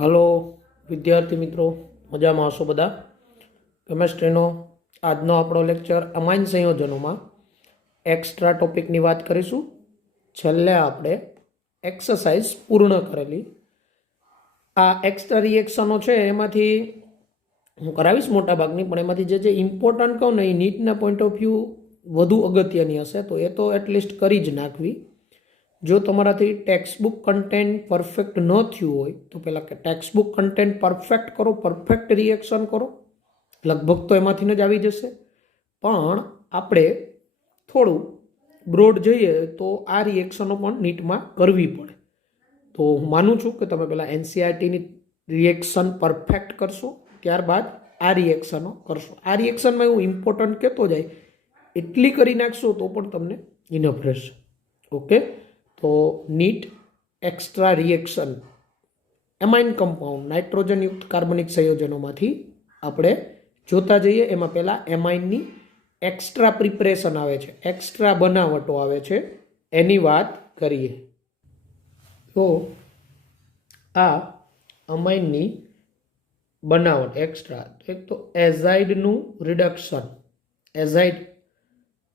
Hello વિદ્યાર્થી મિત્રો, મજામાં હશો બધા? કેમેસ્ટ્રીનો આજનો આપણો લેક્ચર અમાઇન સંયોજનોમાં એક્સ્ટ્રા ટોપિકની વાત કરીશું. છેલ્લે આપણે એક્સરસાઇઝ પૂર્ણ કરેલી. આ એક્સ્ટ્રા રિએક્શનો છે એમાંથી હું કરાવીશ મોટા ભાગની, પણ એમાંથી જે ઇમ્પોર્ટન્ટ કહું ને એ નીટના પોઈન્ટ ઓફ વ્યૂ વધુ અગત્યની હશે, તો એ તો એટલીસ્ટ કરી જ નાખવી. જો તમારાથી ટેક્સ્ટબુક કન્ટેન્ટ પરફેક્ટ ન થયું હોય તો પહેલાં કે ટેક્સ્ટબુક કન્ટેન્ટ પરફેક્ટ કરો, પરફેક્ટ રિએક્શન કરો, લગભગ તો એમાંથી જ આવી જશે. પણ આપણે થોડું બ્રોડ જઈએ તો આ રિએક્શનો પણ નીટમાં કરવી પડે. તો હું માનું છું કે તમે પહેલાં એનસીઆરટીની રિએક્શન પરફેક્ટ કરશો, ત્યારબાદ આ રિએક્શનો કરશો. આ રિએક્શનમાં એવું ઇમ્પોર્ટન્ટ કહેતો જાય એટલી કરી નાખશો તો પણ તમને ઇનફ રહેશે. ઓકે, તો નીટ એક્સ્ટ્રા રિએક્શન એમાઇન કમ્પાઉન્ડ નાઇટ્રોજનયુક્ત કાર્બનિક સંયોજનોમાંથી આપણે જોતા જઈએ. એમાં પહેલાં એમાઇનની એક્સ્ટ્રા પ્રિપરેશન આવે છે, એક્સ્ટ્રા બનાવટો આવે છે, એની વાત કરીએ. તો આ અમાઇનની બનાવટ એક્સ્ટ્રા, એક તો એઝાઇડનું રિડક્શન. એઝાઇડ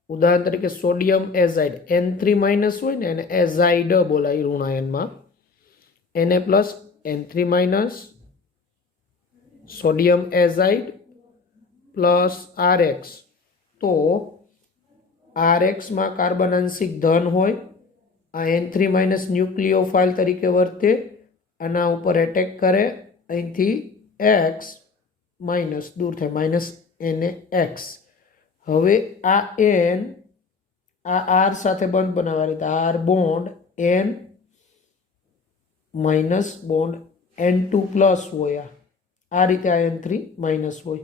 ઉદાહરણ તરીકે સોડિયમ એઝાઇડ N3- હોય ને એને એઝાઇડ બોલાય ઋણાયનમાં. Na+N3- sodium azide plus RX. તો RXમાં કાર્બન આંશિક ધન હોય, આ N3- ન્યુક્લિયોફાઇલ તરીકે વર્તે, આના ઉપર એટેક કરે, અહીંથી X- દૂર થાય, -NaX. હવે આ N આ R સાથે બંધ બનાવવાની, R bond N minus bond N2+ હોય. આ રીતે આ N3- હોય.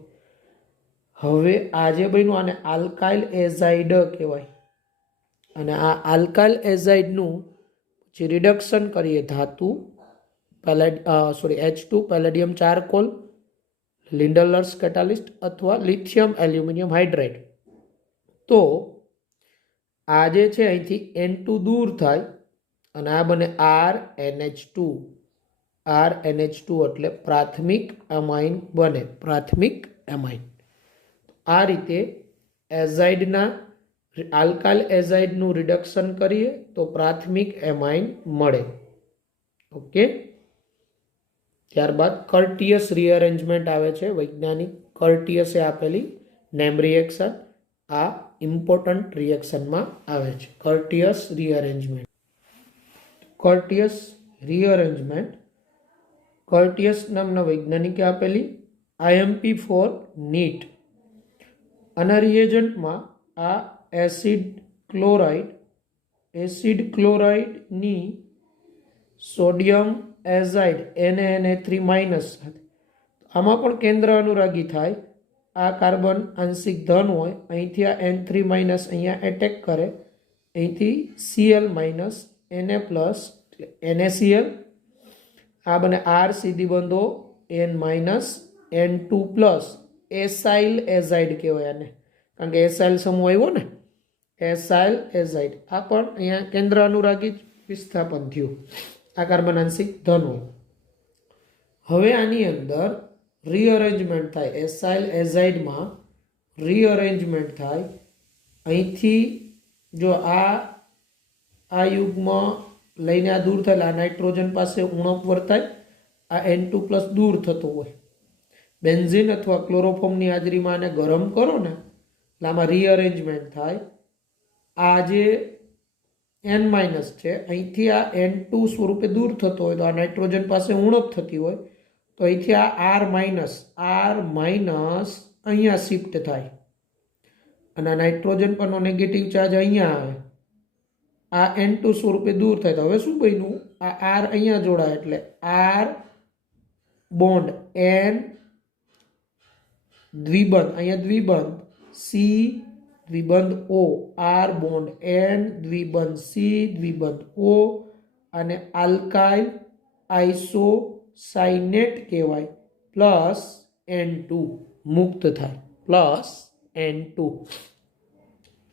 હવે આ જે બન્યું આને આલ્કાઇલ એઝાઇડ કહેવાય. અને આ આલ્કાઇલ એઝાઇડનું જે રિડક્શન કરીએ ધાતુ H2 પેલેડિયમ ચારકોલ, લિન્ડલર્સ કેટાલિસ્ટ અથવા લિથિયમ એલ્યુમિનિયમ હાઇડ્રાઇડ, તો આ જે છે અહીંથી N2 દૂર થાય અને આ બને RNH2. RNH2 એટલે પ્રાથમિક એમાઇન બને, પ્રાથમિક એમાઇન. આ રીતે એઝાઇડના આલ્કાઇલ એઝાઇડનું રિડક્શન કરીએ તો પ્રાથમિક એમાઇન મળે. ઓકે, ત્યારબાદ કર્ટિયસ રીઅરેન્જમેન્ટ આવે છે. વૈજ્ઞાનિક કર્ટિયસે આપેલી નેમ રિએક્શન આ ઇમ્પોર્ટન્ટ રિએક્શનમાં આવે છે. કર્ટિયસ રીઅરેન્જમેન્ટ. કર્ટિયસ રીઅરેન્જમેન્ટ કર્ટિયસ નામના વૈજ્ઞાનિકે આપેલી. IMP for NEET. આના રિએજન્ટમાં આ એસિડ ક્લોરાઇડની સોડિયમ એઝાઇડ Na3- સાથે, આમાં પણ કેન્દ્ર અનુરાગી થાય. આ કાર્બન આંશિક ધન હોય, અહીંથી આ N3- અહીંયા એટેક કરે, અહીંથી Cl- Na+, NaCl. આ બને R સીધી બંધો N- N2+. એસાઇલ એઝાઇડ કહેવાય આને, કારણ કે એસાઇલ સમૂહ આવ્યો ને, એસાઇલ એઝાઇડ. આ પણ અહીંયા કેન્દ્ર અનુરાગી વિસ્થાપન થયું. આ કાર્બન આંશિક ધન હોય. હવે આની અંદર રીઅરેન્જમેન્ટ થાય, એસાઇલ એઝાઇડમાં રીઅરેન્જમેન્ટ થાય. અહીંથી જો આ યુગમાં લઈને આ દૂર થાય, આ નાઇટ્રોજન પાસે ઉણપ વર્તાય, આ N2+ દૂર થતો હોય. બેન્ઝીન અથવા ક્લોરોફોર્મની હાજરીમાં આને ગરમ કરો ને એટલે આમાં રીઅરેન્જમેન્ટ થાય. આ જે N- છે, અહીંથી આ N2 સ્વરૂપે દૂર થતો હોય તો આ નાઇટ્રોજન પાસે ઉણપ થતી હોય, તો અહીંથી આ R- અહીંયા શિફ્ટ થાય અને આ નાઇટ્રોજન પરનો નેગેટિવ ચાર્જ અહીંયા આવે. આ N2 સ્વરૂપે દૂર થાય. તો હવે શું બન્યું? આ R અહીંયા જોડાય એટલે R બોન્ડ N દ્વિબંધ, અહીંયા દ્વિબંધ C દ્વિબંધ O, R bond N દ્વિબંધ C દ્વિબંધ O, અને આલ્કાઇલ આઇસોસાયનેટ કહેવાય, પ્લસ N2 મુક્ત થાય, પ્લસ N2.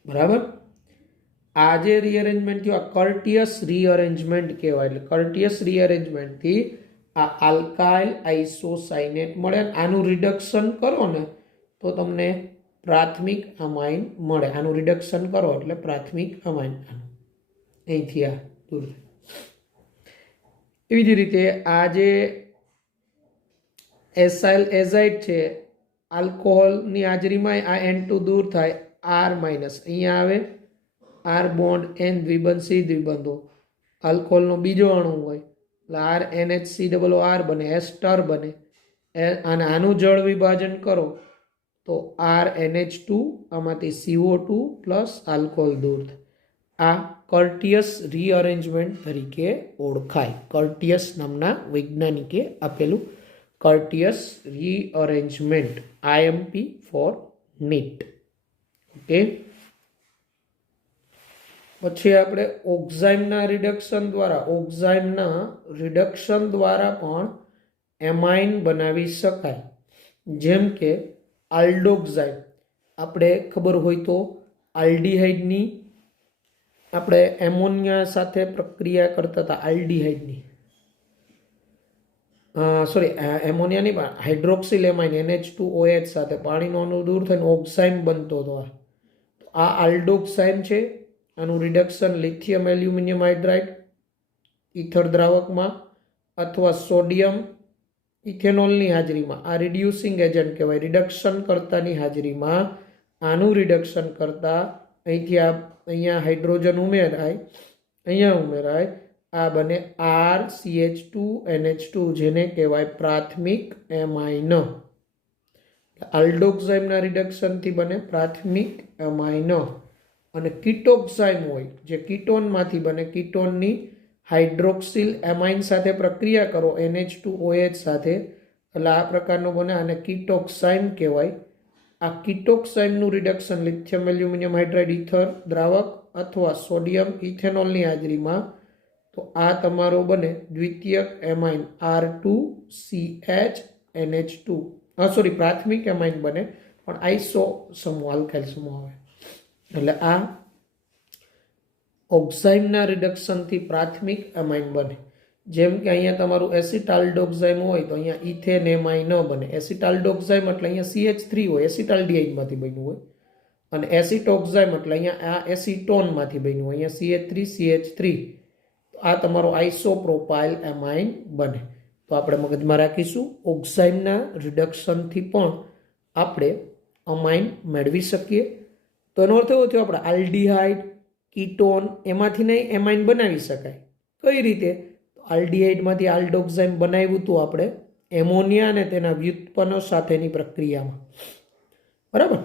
બરાબર. આ જે રીઅરેન્જમેન્ટ થયું આ કર્ટિયસ રીઅરેન્જમેન્ટ કહેવાય. એટલે કર્ટિયસ રીઅરેન્જમેન્ટથી આ આલ્કાઇલ આઇસોસાયનેટ મળે. આનું રિડક્શન કરો ને તો તમને પ્રાથમિક અમાઇન મળે. આનું રિડક્શન કરો એટલે પ્રાથમિક અમાઇન અહીંથી આ દૂર. એવી જ રીતે આ જે એસાઇલ એઝાઇડ છે, આલ્કોહોલની હાજરીમાં આ N2 દૂર થાય, R માઇનસ અહીંયા આવે, R બોન્ડ N દ્વિબંધ C દ્વિબંધો, આલ્કોહોલનો બીજો અણુ હોય એટલે RNHCOR બને, એસ્ટર બને. અને આનું જળ વિભાજન કરો તો RNH2, આમાંથી CO2 પ્લસ આલ્કોહોલ દૂર થાય. આ કર્ટિયસ રીઅરેન્જમેન્ટ તરીકે ઓળખાય. કર્ટિયસ નામના વૈજ્ઞાનિકે આપેલું કર્ટિયસ રીઅરેન્જમેન્ટ, IMP ફોર નીટ. ઓકે, પછી આપણે ઓક્ઝાઇમના રિડક્શન દ્વારા પણ એમાઇન બનાવી શકાય. જેમ કે આલ્ડોક્ઝાઇમ, આપણે ખબર હોય તો આલ્ડીહાઇડની આપણે એમોનિયા સાથે પ્રક્રિયા કરતા હતા. આલ્ડીહાઇડની એમોનિયા નહીં પણ હાઇડ્રોક્સિલ એમાઇન NH2OH સાથે પાણીનો અણુ દૂર થઈને ઓક્ઝાઇમ બનતો હતો. આ આલ્ડોક્ઝાઇમ છે. આનું reduction lithium aluminium hydride ether દ્રાવકમાં અથવા સોડિયમ ઇથેનોલની હાજરીમાં, આ રિડ્યુસિંગ એજન્ટ કહેવાય. રિડક્શન કરતાની હાજરીમાં આનું રિડક્શન કરતા અહીંયા હાઇડ્રોજન ઉમેરાય, અહીંયા ઉમેરાય, આ બને RCH2NH2 જેને કહેવાય પ્રાથમિક એમાઇન. આલ્ડોક્ઝાઇમના રિડક્શનથી બને પ્રાથમિક એમાઇન. અને કીટોક્ઝાઇમ હોય જે કીટોનમાંથી બને, કીટોનની હાઇડ્રોક્સિલ એમાઇન સાથે પ્રક્રિયા કરો NH2OH સાથે એટલે આ પ્રકારનો બને, અને કીટોક્સાઇમ કહેવાય. આ કીટોક્સાઇમનું reduction lithium aluminium hydride ether દ્રાવક અથવા સોડિયમ ઇથેનોલની હાજરીમાં, તો આ તમારો બને દ્વિતીયક એમાઇન R2CHNH2. પ્રાથમિક એમાઇન બને પણ આઇસો સમૂહ, આલ્કાઇલ સમૂહ આવે. એટલે આ ઓક્ઝાઇમના રિડક્શનથી પ્રાથમિક એમાઇન બને. જેમ કે અહીંયા તમારું એસિટાલ્ડોક્ઝાઇમ હોય તો અહીંયા ઇથેનેમાઇન બને. એસિટાલ્ડોક્ઝાઇમ એટલે અહીંયા CH3 હોય, એસિટાલ્ડિહાઇડમાંથી બન્યું હોય. અને એસિટોક્ઝાઇમ એટલે અહીંયા આ એસિટોનમાંથી બન્યું હોય, અહીંયા CH3CH3. આ તમારો આઇસોપ્રોપાઇલ એમાઇન બને. તો આપણે મગજમાં રાખીશું, ઓક્ઝાઇમના રિડક્શનથી પણ આપણે અમાઇન મેળવી શકીએ. તો એનો અર્થ એવો થયો આપણે આલ્ડીહાઇડ, કીટોન એમાંથી નહીં એમાઇન બનાવી શકાય. કઈ રીતે? આલ્ડીહાઇડમાંથી આલ્ડોક્ઝાઇમ બનાવ્યું હતું આપણે એમોનિયા અને તેના વ્યુત્પન્નો સાથેની પ્રક્રિયામાં. બરાબર,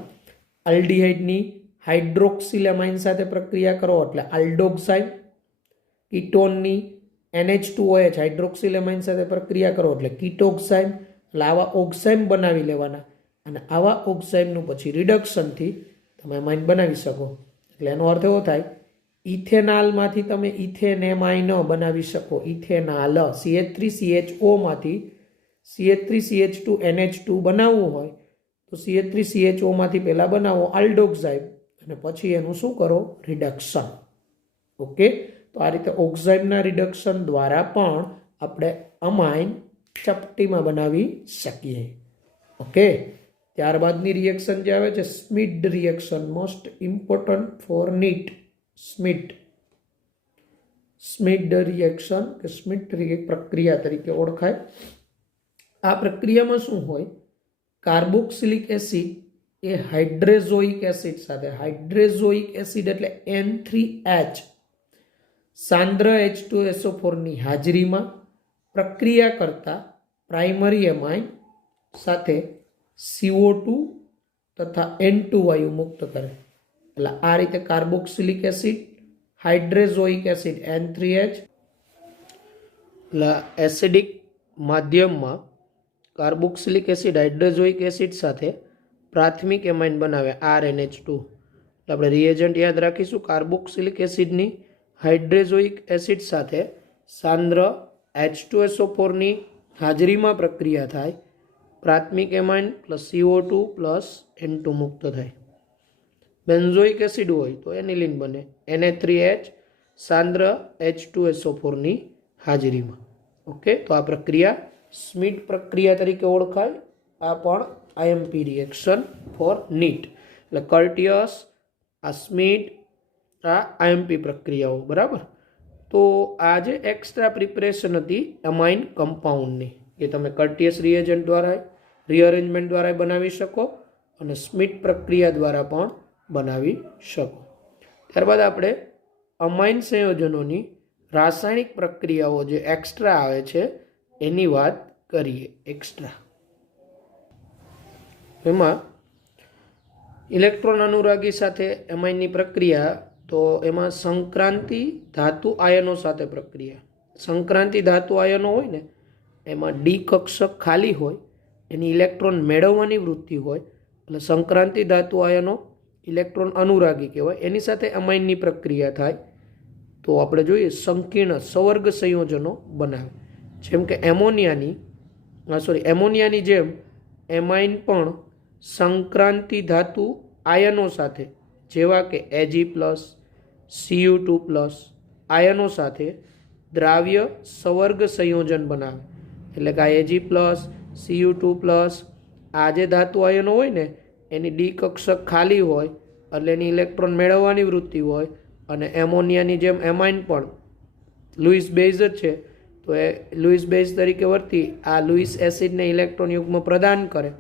આલ્ડીહાઇડની હાઇડ્રોક્સિલ એમાઇન સાથે પ્રક્રિયા કરો એટલે આલ્ડોક્ઝાઇમ, કીટોનની NH2OH હાઇડ્રોક્સિલ એમાઇન સાથે પ્રક્રિયા કરો એટલે કીટોક્ઝાઇમ. એટલે આવા ઓક્ઝાઇમ બનાવી લેવાના અને આવા ઓક્ઝાઇમનું પછી રિડક્શનથી તમે એમાઇન બનાવી શકો. એટલે એનો અર્થ એવો થાય, ઇથેનાલમાંથી તમે ઇથેનેમાઇન બનાવી શકો. ઇથેનાલ CH3CHO માંથી CH3CH2NH2 બનાવવું હોય તો CH3CHO માંથી પહેલાં બનાવો આલ્ડોક્ઝાઇમ અને પછી એનું શું કરો? રિડક્શન. ઓકે, તો આ રીતે ઓક્ઝાઇમના રિડક્શન દ્વારા પણ આપણે અમાઇન ચપટીમાં બનાવી શકીએ. ઓકે, ત્યારબાદની રિએક્શન જે આવે છે Schmidt reaction, most important for NEET. Schmidt reaction કે સ્મિડ પ્રક્રિયા તરીકે ઓળખાય. આ પ્રક્રિયામાં શું હોય? કાર્બોક્સિલિક એસિડ એ હાઇડ્રેઝોઇક એસિડ સાથે, હાઇડ્રેઝોઇક એસિડ એટલે N3H સાંદ્ર H2SO4 ની હાજરીમાં પ્રક્રિયા કરતા પ્રાઇમરી એમાઇન સાથે CO2 તથા N2 વાયુ મુક્ત કરે. એટલે આ રીતે કાર્બોક્સિલિક એસિડ, હાઇડ્રેઝોઇક એસિડ N3H, એટલે એસિડિક માધ્યમમાં કાર્બોક્સિલિક એસિડ હાઇડ્રેઝોઇક એસિડ સાથે પ્રાથમિક એમાઇન બનાવે RNH2. એટલે આપણે રિએજન્ટ યાદ રાખીશું, કાર્બોક્સિલિક એસિડની હાઇડ્રેઝોઇક એસિડ સાથે સાંદ્ર H2SO4 ની હાજરીમાં પ્રક્રિયા થાય, પ્રાથમિક amine plus CO2 plus N2 મુક્ત થાય. બેન્ઝોઇક એસિડ હોય તો એનિલિન બને Na3H સાંદ્ર H2SO4 ની હાજરીમાં. ઓકે, તો આ પ્રક્રિયા સ્મિટ પ્રક્રિયા તરીકે ઓળખાય. આ પણ આઈએમપી રિએક્શન ફોર નીટ. એટલે કર્ટિયસ, આ સ્મિટ, આ આઈએમપી પ્રક્રિયાઓ. બરાબર. તો આ જે એક્સ્ટ્રા પ્રિપરેશન હતી એમાઇન કમ્પાઉન્ડની, એ તમે કર્ટિયસ રિએજન્ટ દ્વારા, રીઅરેન્જમેન્ટ દ્વારા બનાવી શકો અને સ્મિટ પ્રક્રિયા દ્વારા પણ બનાવી શકો. ત્યારબાદ આપણે અમાઇન સંયોજનોની રાસાયણિક પ્રક્રિયાઓ જે એક્સ્ટ્રા આવે છે એની વાત કરીએ. એક્સ્ટ્રા એમાં ઇલેક્ટ્રોન અનુરાગી સાથે એમાઇનની પ્રક્રિયા, તો એમાં સંક્રાંતિ ધાતુ આયનો સાથે પ્રક્રિયા. સંક્રાંતિ ધાતુ આયનો હોય ને એમાં ડી કક્ષક ખાલી હોય, એની ઇલેક્ટ્રોન મેળવવાની વૃત્તિ હોય, એટલે સંક્રાંતિ ધાતુ આયનો ઇલેક્ટ્રોન અનુરાગી કહેવાય. એની સાથે એમાઇનની પ્રક્રિયા થાય તો આપણે જોઈએ સંકીર્ણ સવર્ગ સંયોજનો બનાવે. જેમ કે એમોનિયાની જેમ એમાઇન પણ સંક્રાંતિ ધાતુ આયનો સાથે, જેવા કે Ag+, Cu2+ આયનો સાથે દ્રાવ્ય સવર્ગ સંયોજન બનાવે. એટલે કે આ Ag+, Cu2+, આ જે ધાતુ આયનો હોય ને એની ડી કક્ષક ખાલી હોય, એટલે એની ઇલેક્ટ્રોન મેળવવાની વૃત્તિ હોય. અને એમોનિયાની જેમ એમાઇન પણ લુઈસ બેઝ જ છે, તો એ લુઈસ બેઝ તરીકે વર્તી આ લુઈસ એસિડને ઇલેક્ટ્રોન યુગ્મ પ્રદાન કરે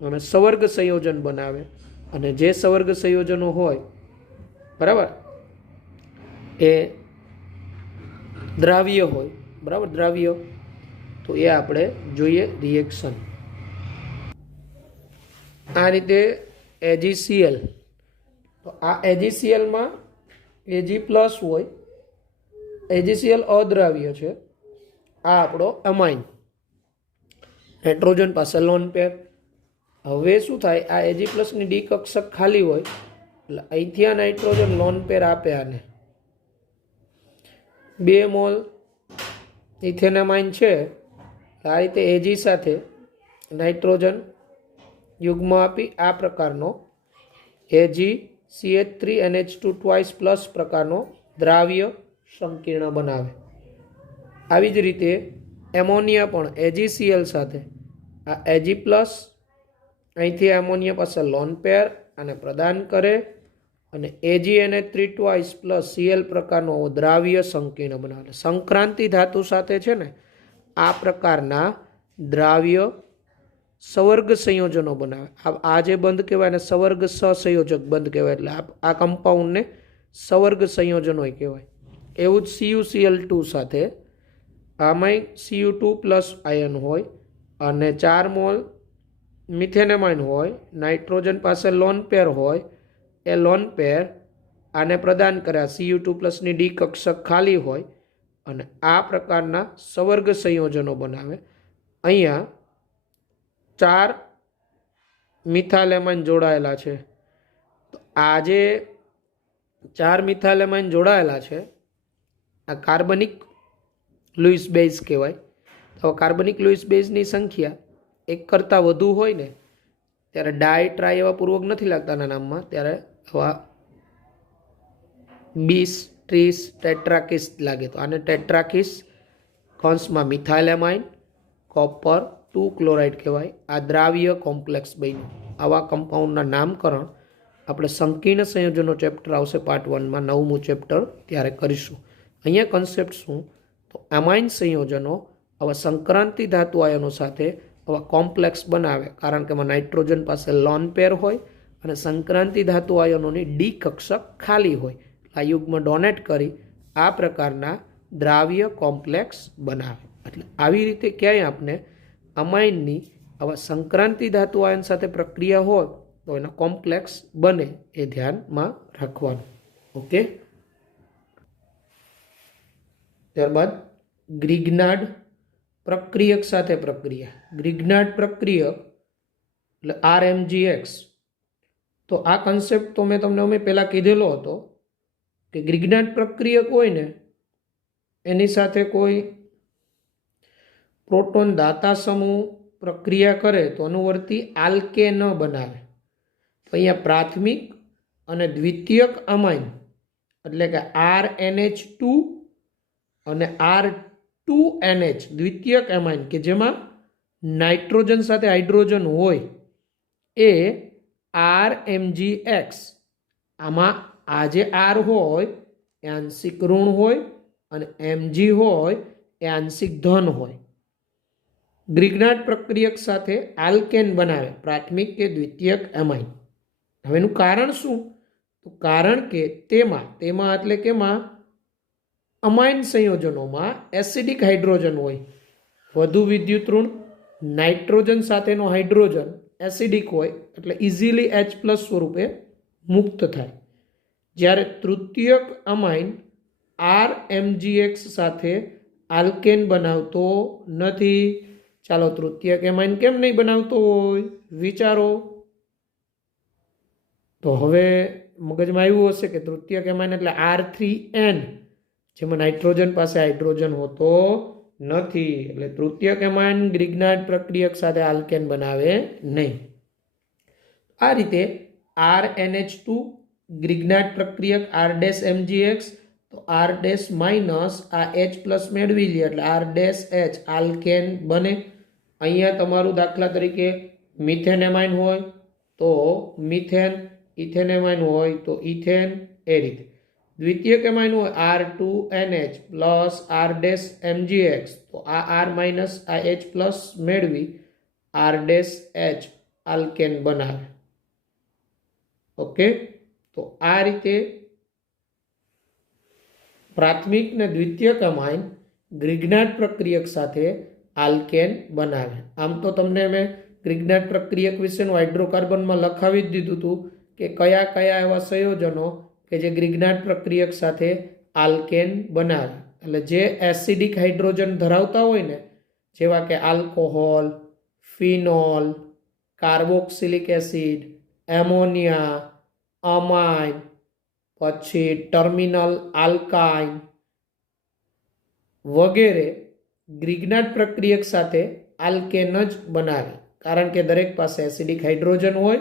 અને સવર્ગ સંયોજન બનાવે. અને જે સવર્ગ સંયોજનો હોય, બરાબર, એ દ્રાવ્ય હોય. બરાબર, દ્રાવ્ય. તો એ આપણે જોઈએ રિએક્શન. આ રીતે AgCl, તો આ AgClમાં Ag+ હોય, AgCl અદ્રાવ્ય છે. આ આપણો અમાઇન, નાઇટ્રોજન પાસે લોન પેર. હવે શું થાય, આ Ag+ ની ડી કક્ષક ખાલી હોય, એટલે અહીંથી આ નાઇટ્રોજન લોન પેર આપે આને 2 મોલ ઇથેનામાઇન છે. આ રીતે Ag સાથે નાઇટ્રોજન યુગ્મ આપી આ પ્રકારનો AgCH3NH2 ટ્વાઇસ પ્લસ પ્રકારનો દ્રાવ્ય સંકીર્ણ બનાવે. આવી જ રીતે એમોનિયા પણ AgCl સાથે આ Ag+, અહીંથી એમોનિયા પાસે લોન પેર અને પ્રદાન કરે અને AgNH3 ટ્વાઇસ પ્લસ Cl પ્રકારનો દ્રાવ્ય સંકીર્ણ બનાવે. સંક્રાંતિ ધાતુ સાથે છે ને આ પ્રકારના દ્રાવ્ય સવર્ગ સંયોજનો બનાવે. આ જે બંધ કહેવાય ને સવર્ગ સહસંયોજક બંધ કહેવાય. એટલે આ કમ્પાઉન્ડને સવર્ગ સંયોજનો કહેવાય. એવું જ CuCl2 સાથે આમાંય Cu2+ આયન હોય અને 4 મોલ મિથેનેમાઇન હોય, નાઇટ્રોજન પાસે લોન પેર હોય, એ લોન પેર આને પ્રદાન કરે. Cu2+ ની ડી કક્ષક ખાલી હોય અને આ પ્રકારના સવર્ગ સંયોજનો બનાવે. અહીંયા 4 મિથાઇલેમાઇન જોડાયેલા છે. તો આ જે 4 મિથાઇલેમાઇન જોડાયેલા છે આ કાર્બનિક લુઈસ બેઝ કહેવાય. તો કાર્બનિક લુઈસ બેઝની સંખ્યા 1 કરતાં વધુ હોય ને ત્યારે ડાય ટ્રાય એવા પૂર્વક નથી લાગતા ના નામમાં, ત્યારે આવા 20, 30 ટેટ્રાકીસ લાગે. તો આને ટેટ્રાકીસ કૌંસમાં મિથાઇલેમાઇન કોપર 2 ક્લોરાઇડ કહેવાય. આ દ્રાવ્ય કોમ્પ્લેક્સ બન્યું. આવા કમ્પાઉન્ડના નામકરણ આપણે સંકીર્ણ સંયોજનો ચેપ્ટર આવશે પાર્ટ 1માં, 9મું ચેપ્ટર, ત્યારે કરીશું. અહીંયા કન્સેપ્ટ શું, તો એમાઇન સંયોજનો આવા સંક્રાંતિ ધાતુ આયનો સાથે આવા કોમ્પ્લેક્સ બનાવે, કારણ કે એમાં નાઇટ્રોજન પાસે લોન પેર હોય અને સંક્રાંતિ ધાતુ આયનોની ડી કક્ષક ખાલી હોય. આ યુગ્મ ડોનેટ કરી આ પ્રકારના દ્રાવ્ય કોમ્પ્લેક્સ બનાવે. એટલે આવી રીતે ક્યાંય આપણે અમાઇનની આવા સંક્રાંતિ ધાતુ આયન સાથે પ્રક્રિયા હોય તો એના કોમ્પ્લેક્સ બને એ ધ્યાનમાં રાખવાનું. ઓકે. ત્યારબાદ ગ્રિગ્નાર્ડ પ્રક્રિયક સાથે પ્રક્રિયા. ગ્રિગ્નાર્ડ પ્રક્રિયક એટલે RMGX. તો આ કન્સેપ્ટ તો મેં તમને પહેલાં કીધેલો હતો કે ગ્રિગ્નાર્ડ પ્રક્રિયક હોય ને એની સાથે કોઈ પ્રોટોન દાતા સમૂહ પ્રક્રિયા કરે તો અનુવર્તી આલ્કેન બનાવે. તો અહીંયા પ્રાથમિક અને દ્વિતીયક અમાઇન એટલે કે RNH2 અને 2NH દ્વિતીયક એમાઇન કે જેમાં નાઇટ્રોજન સાથે હાઇડ્રોજન હોય એ RMgX. આમાં આ જે R હોય એ આંશિક ઋણ હોય અને Mg હોય એ આંશિક ધન હોય. ગ્રિગ્નાર્ડ પ્રક્રિયક સાથે આલ્કેન બનાવે પ્રાથમિક કે દ્વિતીયક એમાઇન. હવે એનું કારણ શું? તો કારણ કે તેમાં એટલે કે અમાઇન સંયોજનોમાં એસિડિક હાઇડ્રોજન હોય. વધુ વિદ્યુત ઋણ નાઇટ્રોજન સાથેનો હાઇડ્રોજન એસિડિક હોય એટલે ઇઝીલી H+ સ્વરૂપે મુક્ત થાય. જ્યારે તૃતીયક અમાઇન RMgX સાથે આલ્કેન બનાવતો નથી. ચાલો, તૃતીયક એમાઇન કેમ નહીં બનાવતો હોય વિચારો. તો હવે મગજમાં આવ્યું હશે કે તૃતીયક એમાઇન એટલે R3N, જેમાં નાઇટ્રોજન પાસે હાઇડ્રોજન હોતો નથી. એટલે તૃતીયક એમાઇન ગ્રિગ્નાર્ડ પ્રક્રિયક સાથે આલ્કેન બનાવે નહીં. આ રીતે RNH2 ગ્રિગ્નાર્ડ પ્રક્રિયક R'-MgX, તો R' માઇનસ આ H+ મેળવી લે એટલે R'-H આલ્કેન બને. અહીંયા તમારું દાખલા તરીકે મિથેન એમાઇન હોય તો મિથેન, ઇથેન એમાઇન હોય તો ઇથેન, એ રીતે. દ્વિતીયક એમાઇન હોય R2NH પ્લસ R'-MgX, તો આ R માઇનસ આ H+ મેળવી R'-H આલ્કેન બનાવે. ઓકે, તો આ રીતે પ્રાથમિક ને દ્વિતીયક એમાઇન ગ્રિગ્નાર્ડ પ્રક્રિયક સાથે આલ્કેન બનાવે. આમ તો તમને મેં ગ્રિગ્નાર્ડ પ્રક્રિયક વિશેનું હાઇડ્રોકાર્બનમાં લખાવી જ દીધું હતું કે કયા કયા એવા સંયોજનો કે જે ગ્રિગ્નાર્ડ પ્રક્રિયક સાથે આલ્કેન બનાવે. એટલે જે એસિડિક હાઇડ્રોજન ધરાવતા હોય ને, જેવા કે alcohol, phenol, carboxylic acid, ammonia, amine, પછી ટર્મિનલ આલ્કાઇન વગેરે ગ્રિગ્નાર્ડ પ્રક્રિયક સાથે આલ્કેન જ બનાવે. કારણ કે દરેક પાસે એસિડિક હાઇડ્રોજન હોય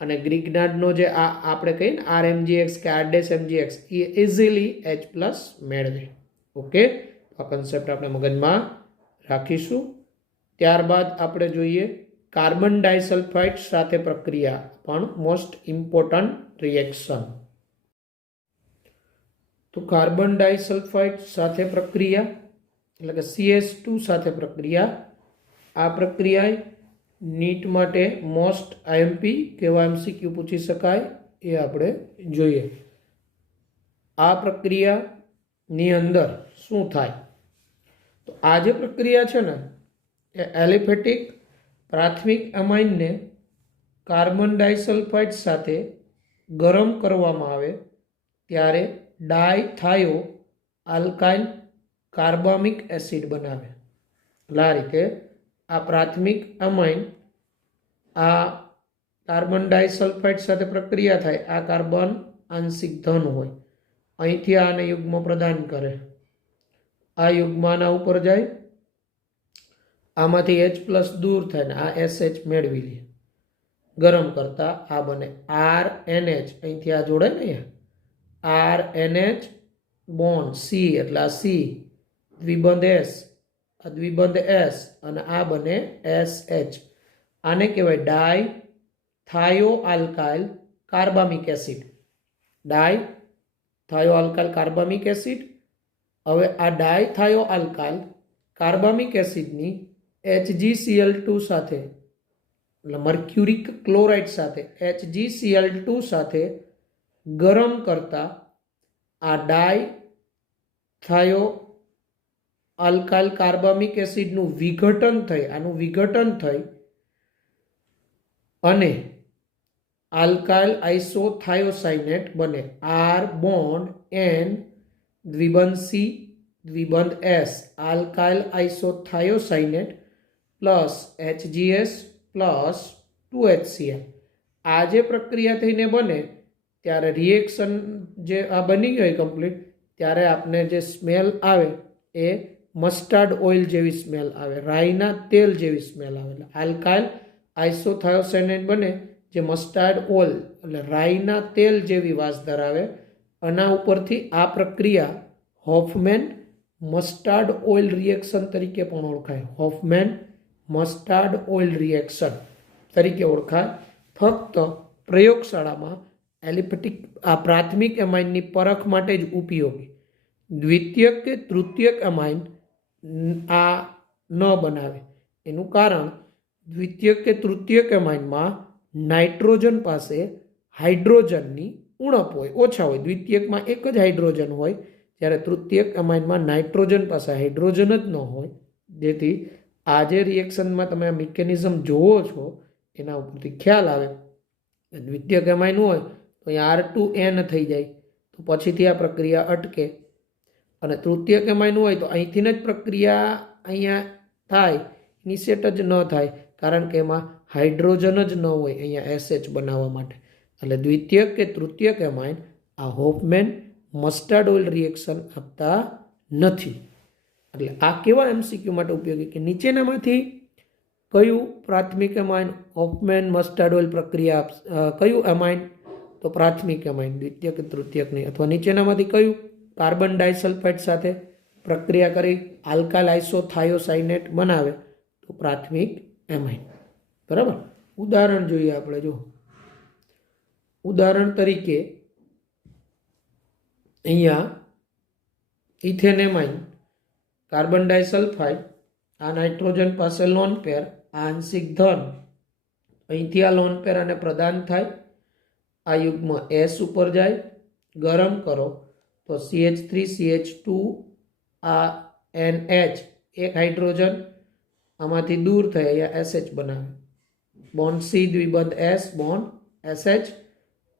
અને ગ્રિગ્નાર્ડનો જે આપણે કહીએ ને RMgX કે R'-MgX એ ઇઝીલી H+ મેળવે. ઓકે, આ કન્સેપ્ટ આપણે મગજમાં રાખીશું. ત્યારબાદ આપણે જોઈએ કાર્બન ડાયસલ્ફાઇડ સાથે પ્રક્રિયા, પણ મોસ્ટ ઇમ્પોર્ટન્ટ રિએક્શન. તો કાર્બન ડાયસલ્ફાઇડ સાથે પ્રક્રિયા એટલે કે CH2 સાથે પ્રક્રિયા. આ પ્રક્રિયા નીટ માટે મોસ્ટ IMP કેવા MCQ પૂછી શકાય એ આપણે જોઈએ. આ પ્રક્રિયાની અંદર શું થાય? તો આ જે પ્રક્રિયા છે ને એ એલિફેટિક પ્રાથમિક એમાઇનને કાર્બન ડાયસલ્ફાઇડ સાથે ગરમ કરવામાં આવે ત્યારે ડાયથાયો આલ્કાઇલ કાર્બામિક એસિડ બનાવે. આ રીતે આ પ્રાથમિક એમાઇન આ કાર્બન ડાયસલ્ફાઇડ સાથે પ્રક્રિયા થાય. આ કાર્બન આંશિક ધન હોય, અહીંથી આને યુગ્મ પ્રદાન કરે. આ યુગ્મ આના ઉપર જાય, આમાંથી H+ દૂર થાય ને આ SH મેળવી લે. ગરમ કરતા આ બને RNH, અહીંથી આ જોડે ને RNH બોન્ડ C એટલે આ C, દ્વિબંધ S, આ દ્વિબંધ S અને આ બને SH. આને કહેવાય dithio alkyl carbamic acid. Dithio alkyl carbamic acid. હવે આ ડાયથાયો આલ્કાઇલ કાર્બામિક એસિડની HgCl2 સાથે એટલે મર્ક્યુરિક ક્લોરાઇડ સાથે HgCl2 સાથે ગરમ કરતા આ ડાયથાયો આલ્કાઇલ કાર્બામિક એસિડનું વિઘટન થઈ, આનું વિઘટન થઈ અને આલ્કાઇલ આઇસોથાયોસાઇનેટ બને. R બોન્ડ N, દ્વિબંધ C, દ્વિબંધ S, alkyl isothiocyanate plus HgS plus 2HCl. આ જે પ્રક્રિયા થઈને બને ત્યારે રિએક્શન જે આ બની ગઈ કમ્પ્લીટ, ત્યારે આપને જે સ્મેલ આવે એ મસ્ટર્ડ ઓઇલ જેવી સ્મેલ આવે, રાઈના તેલ જેવી સ્મેલ આવે. એટલે આલ્કાઇલ આઇસોથાયોસાઇનેટ બને જે મસ્ટર્ડ ઓઇલ એટલે રાઈના તેલ જેવી વાસ ધરાવે. આના ઉપરથી આ પ્રક્રિયા હોફમેન મસ્ટાર્ડ ઓઇલ રિએક્શન તરીકે પણ ઓળખાય. હોફમેન મસ્ટાર્ડ ઓઇલ રિએક્શન તરીકે ઓળખાય. ફક્ત પ્રયોગશાળામાં એલિફેટિક આ પ્રાથમિક એમાઇનની પરખ માટે જ ઉપયોગી. દ્વિતીયક કે તૃતીયક એમાઇન આ ન બનાવે. એનું કારણ દ્વિતીયક કે તૃતીયક એમાઇનમાં નાઇટ્રોજન પાસે હાઇડ્રોજનની ઉણપ હોય, ઓછા હોય. દ્વિતીયકમાં એક જ હાઇડ્રોજન હોય, જ્યારે તૃતીયક એમાઇનમાં નાઇટ્રોજન પાસે હાઇડ્રોજન જ ન હોય. જેથી આ જે રિએક્શનમાં તમે આ મિકેનિઝમ જોવો છો એના ઉપરથી ખ્યાલ આવે. દ્વિતીયક એમાઇન હોય તો અહીંયા R2N થઈ જાય, તો પછીથી આ પ્રક્રિયા અટકે. અને તૃતીયક એમાઇન હોય તો અહીંથી જ પ્રક્રિયા અહીંયા થાય, ઇનિશિયેટ જ ન થાય, કારણ કે એમાં હાઇડ્રોજન જ ન હોય અહીંયા SH બનાવવા માટે. એટલે દ્વિતીયક કે તૃતીયક એમાઇન આ હોફમેન મસ્ટાર્ડ ઓઇલ રિએક્શન આપતા નથી. એટલે આ કેવા MCQ માટે ઉપયોગી કે નીચેનામાંથી કયું પ્રાથમિક એમાઇન હોફમેન મસ્ટાર્ડ ઓઇલ પ્રક્રિયા કયું એમાઇન તો પ્રાથમિક એમાઇન, દ્વિતીયક કે તૃતીયક નહીં. અથવા નીચેનામાંથી કયું કાર્બન ડાયસલ્ફાઇડ સાથે પ્રક્રિયા કરી આલ્કાઇલ આઇસોથાયોસાઇનેટ બનાવે તો પ્રાથમિક એમાઇન. બરાબર. ઉદાહરણ જોઈએ આપણે. જો ઉદાહરણ તરીકે અહીંયા ઇથેન એમાઇન, કાર્બન ડાયસલ્ફાઇડ, આ નાઇટ્રોજન પાસે લોન પેર, આ આંશિક ધન, અહીંથી આ લોન પેર આને પ્રદાન થાય, આ યુગ્મ S ઉપર જાય, ગરમ કરો તો CH3CH2 આ NH એક હાઇડ્રોજન આમાંથી દૂર થઈ અહીંયા SH બનાવે. બોન્ડ C દ્વિબંધ S બોન્ડ SH,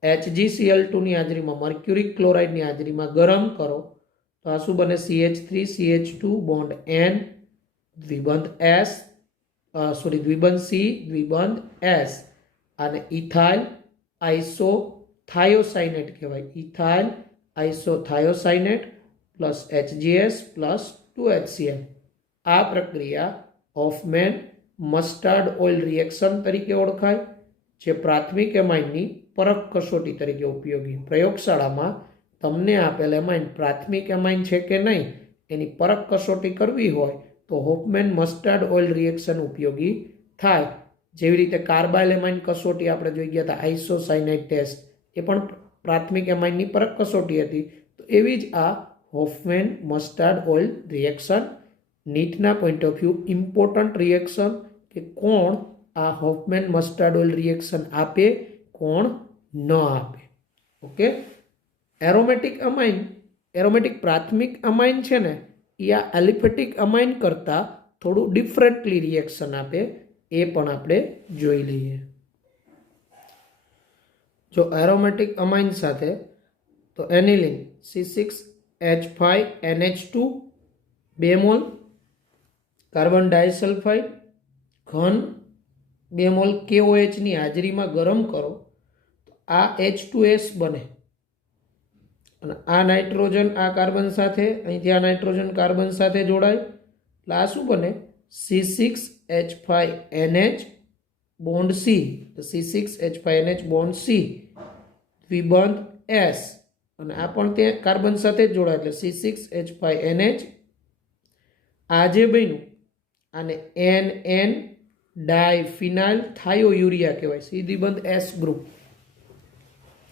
HgCl2 ની હાજરીમાં મર્ક્યુરિક ક્લોરાઇડની હાજરીમાં ગરમ કરો તો આ શું બને? CH3CH2 બોન્ડ N દ્વિબંધ S દ્વિબંધ C દ્વિબંધ S. આને ઇથાઇલ આઇસોથાયોસાઇનેટ કહેવાય. Ethyl isothiocyanate plus HGS plus 2HCl. આ પ્રક્રિયા હોફમેન મસ્ટાર્ડ ઓઇલ રિએક્શન તરીકે ઓળખાય, જે પ્રાથમિક એમાઇનની પરખ કસોટી તરીકે ઉપયોગી. પ્રયોગશાળામાં તમને આપેલ એમાઇન પ્રાથમિક એમાઇન છે કે નહીં એની પરખ કસોટી કરવી હોય તો હોફમેન મસ્ટાર્ડ ઓઇલ રિએક્શન ઉપયોગી થાય. જેવી રીતે કાર્બાઇલ એમાઇન કસોટી આપણે જોઈ ગયા હતા, આઇસોસાઇનાઇડ ટેસ્ટ, એ પણ પ્રાથમિક એમાઇનની પરખ કસોટી હતી. તો એવી જ આ હોફમેન મસ્ટાર્ડ ઓઇલ રિએક્શન નીટના point of view important reaction કે કોણ આ હોફમેન મસ્ટાર્ડ ઓઇલ રિએક્શન આપે, કોણ ન આપે. ઓકે. એરોમેટિક અમાઇન, એરોમેટિક પ્રાથમિક અમાઇન છે ને એ આ એલિફેટિક અમાઇન કરતાં થોડું ડિફરન્ટલી રિએક્શન આપે, એ પણ આપણે જોઈ લઈએ. જો એરોમેટિક અમાઇન સાથે તો aniline C6H5NH2 2 mall, carbon disulphide ઘન 2 મોલ KOH ની હાજરીમાં ગરમ કરો તો આ H2S બને. અને આ નાઇટ્રોજન આ કાર્બન સાથે, અહીંથી આ નાઇટ્રોજન કાર્બન સાથે જોડાય એટલે આ શું બને? C6H5NH bond C, C6H5NH bond C દ્વિબંધ S, અને આ પણ ત્યાં કાર્બન સાથે જ જોડાય એટલે C6H5NH. આ જે બન્યું આને NN ડાયફિનાઇલ થાયોયુરિયા કહેવાય. C દ્વિબંધ S ગ્રુપ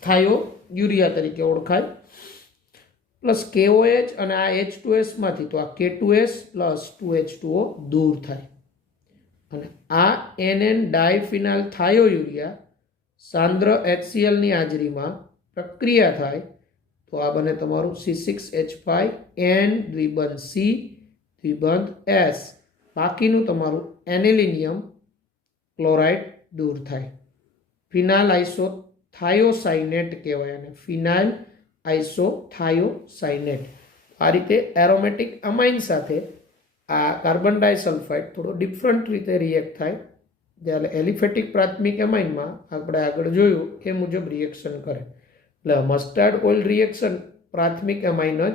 થાયોયુરિયા તરીકે ઓળખાય. પ્લસ KOH અને આ H2S માંથી તો આ K2S પ્લસ 2H2O દૂર થાય. અને આ NN ડાયફિનાઇલ થાયોયુરિયા સાંદ્ર HCl ની હાજરીમાં પ્રક્રિયા થાય તો આ બને તમારું C6H5N દ્વિબંધ C દ્વિબંધ S. બાકીનું તમારું એનિલિનિયમ ક્લોરાઇડ દૂર થાય. ફિનાઇલ આઇસોથાયોસાઇનેટ કહેવાય અને ફિનાઇલ આઇસોથાયોસાઇનેટ. આ રીતે એરોમેટિક અમાઇન સાથે આ કાર્બન ડાયસલ્ફાઇડ થોડો ડિફરન્ટ રીતે રિએક્ટ થાય. જ્યારે એલિફેટિક પ્રાથમિક એમાઇનમાં આપણે આગળ જોયું એ મુજબ રિએક્શન કરે. એટલે મસ્ટાર્ડ ઓઇલ રિએક્શન પ્રાથમિક એમાઇન જ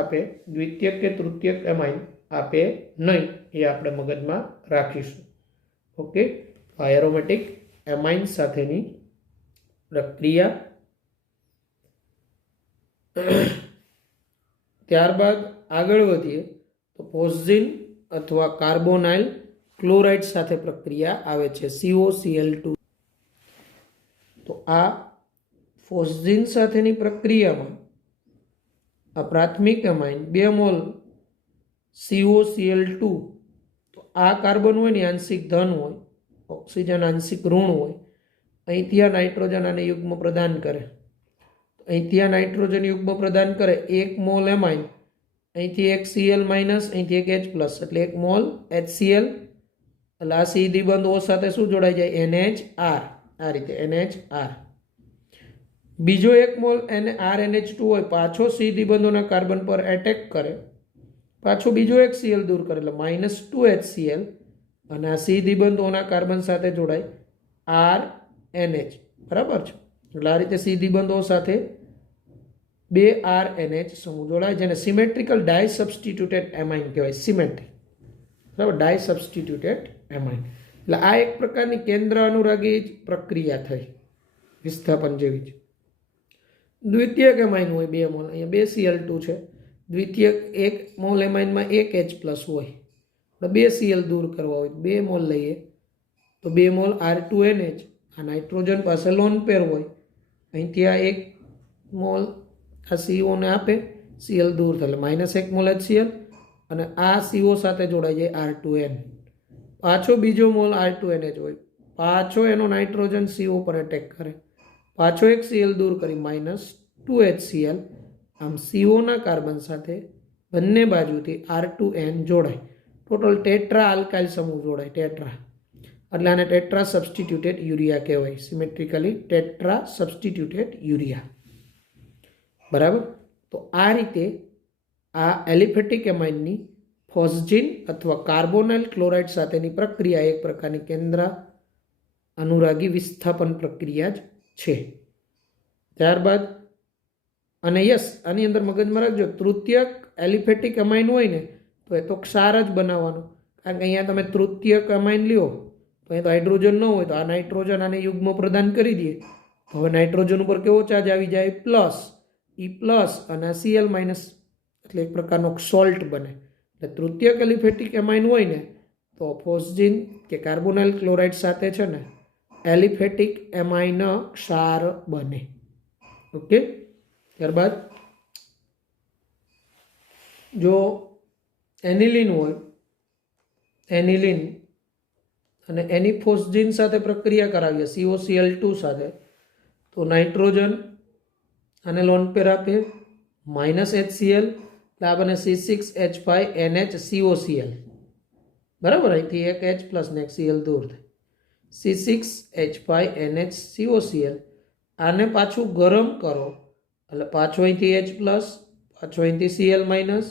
આપે, દ્વિતીયક કે તૃતીયક એમાઇન આપે નહીં, એ આપણે મગજમાં રાખીશું. ઓકે. આ એરોમેટિક એમાઇન સાથેની પ્રક્રિયા. ત્યારબાદ આગળ વધીએ તો ફોસ્જીન અથવા કાર્બોનાઇલ ક્લોરાઇડ સાથે પ્રક્રિયા આવે છે COCl2. તો આ ફોસ્જીન સાથેની પ્રક્રિયામાં આ પ્રાથમિક એમાઇન 2 મોલ COCl2, તો આ કાર્બન હોય ને આંશિક ધન હોય, ઓક્સિજન આંશિક ઋણ હોય. અહીંથી આ નાઇટ્રોજન આને યુગ્મ પ્રદાન કરે, અહીંથી આ નાઇટ્રોજન યુગ્મ પ્રદાન કરે. 1 મોલ એમાઇન, અહીંથી 1 Cl માઇનસ, અહીંથી 1 H પ્લસ, એટલે 1 મોલ HCl. એટલે આ સીધી બંધ O સાથે શું જોડાઈ જાય? NHR. આ રીતે NHR. બીજો 1 મોલ RNH2 હોય, પાછો સીધી બંધોના કાર્બન પર એટેક કરે, પાછો બીજો 1 Cl દૂર કરે, એટલે -2HCl. અને આ સીધી બંધોના કાર્બન સાથે જોડાય RNH. બરાબર છે? એટલે આ રીતે સીધી બંધો સાથે 2 RNH સમૂહ જોડાય, જેને સિમેટ્રિકલ ડાય સબસ્ટિટ્યુટેડ એમાઇન કહેવાય. સિમેટ્રિક, બરાબર, ડાય સબસ્ટિટ્યુટેડ એમાઇન. એટલે આ એક પ્રકારની કેન્દ્ર અનુરાગી પ્રક્રિયા થઈ, વિસ્થાપન જેવી જ. દ્વિતીયક એમાઇન હોય 2 મોલ, અહીંયા 2 Cl2 છે. દ્વિતીયક 1 મોલ એમાઇનમાં 1 H પ્લસ હોય, આપણે 2 Cl દૂર કરવા હોય, 2 મોલ લઈએ તો 2 મોલ R2NH. આ નાઇટ્રોજન પાસે લોન પેર હોય, અહીંથી આ 1 મોલ આ CO ને આપે, Cl દૂર થાય, એટલે -1 મોલ HCl. અને આ CO સાથે જોડાઈ જાય R2N. પાછો બીજો મોલ R2NH હોય, પાછો એનો નાઇટ્રોજન CO પર એટેક કરે, પાછો 1 Cl દૂર કરી -2HCl. આમ CO ના કાર્બન સાથે બંને બાજુથી R2N જોડાય, ટોટલ ટેટ્રા આલ્કાઇલ સમૂહ જોડાય, ટેટ્રા. એટલે આને ટેટ્રા સબસ્ટિટ્યુટેડ યુરિયા કહેવાય, સિમેટ્રિકલી ટેટ્રા સબસ્ટિટ્યુટેડ યુરિયા. બરાબર? તો આ રીતે આ એલિફેટિક એમાઇનની ફોસ્જીન અથવા કાર્બોનાઇલ ક્લોરાઇડ સાથેની પ્રક્રિયા એક પ્રકારની કેન્દ્ર અનુરાગી વિસ્થાપન પ્રક્રિયા જ છે. ત્યારબાદ અને યસ, આની અંદર મગજમાં રાખજો, તૃતીયક એલિફેટિક એમાઇન હોય ને તો એ તો ક્ષાર જ બનાવવાનો. કારણ કે અહીંયા તમે તૃતીયક એમાઇન લ્યો તો અહીં તો હાઇડ્રોજન ન હોય, તો આ નાઇટ્રોજન આને યુગ્મ પ્રદાન કરી દે, તો હવે નાઇટ્રોજન ઉપર કેવો ચાર્જ આવી જાય? પ્લસ, E પ્લસ, અને Cl માઇનસ, એટલે એક પ્રકારનો સોલ્ટ બને. એટલે તૃતીયક એલિફેટિક એમાઇન હોય ને તો ફોસ્જીન કે કાર્બોનાઇલ ક્લોરાઇડ સાથે છે ને એલિફેટિક એમાઇન ક્ષાર બને. ઓકે. ત્યારબાદ જો એનિલિન હોય, એનિલિન અને એની ફોસ્જીન સાથે પ્રક્રિયા કરાવીએ COCl2 સાથે, તો નાઇટ્રોજન આને લોન પેર આપે -HCl, એટલે આ બને C6H5NHCOCl. બરાબર? અહીંથી 1 H પ્લસ ને 1 Cl દૂર થાય, C6H5NHCOCl. આને પાછું ગરમ કરો એટલે પાછો અહીંથી H પ્લસ, પાછો અહીંથી Cl માઇનસ,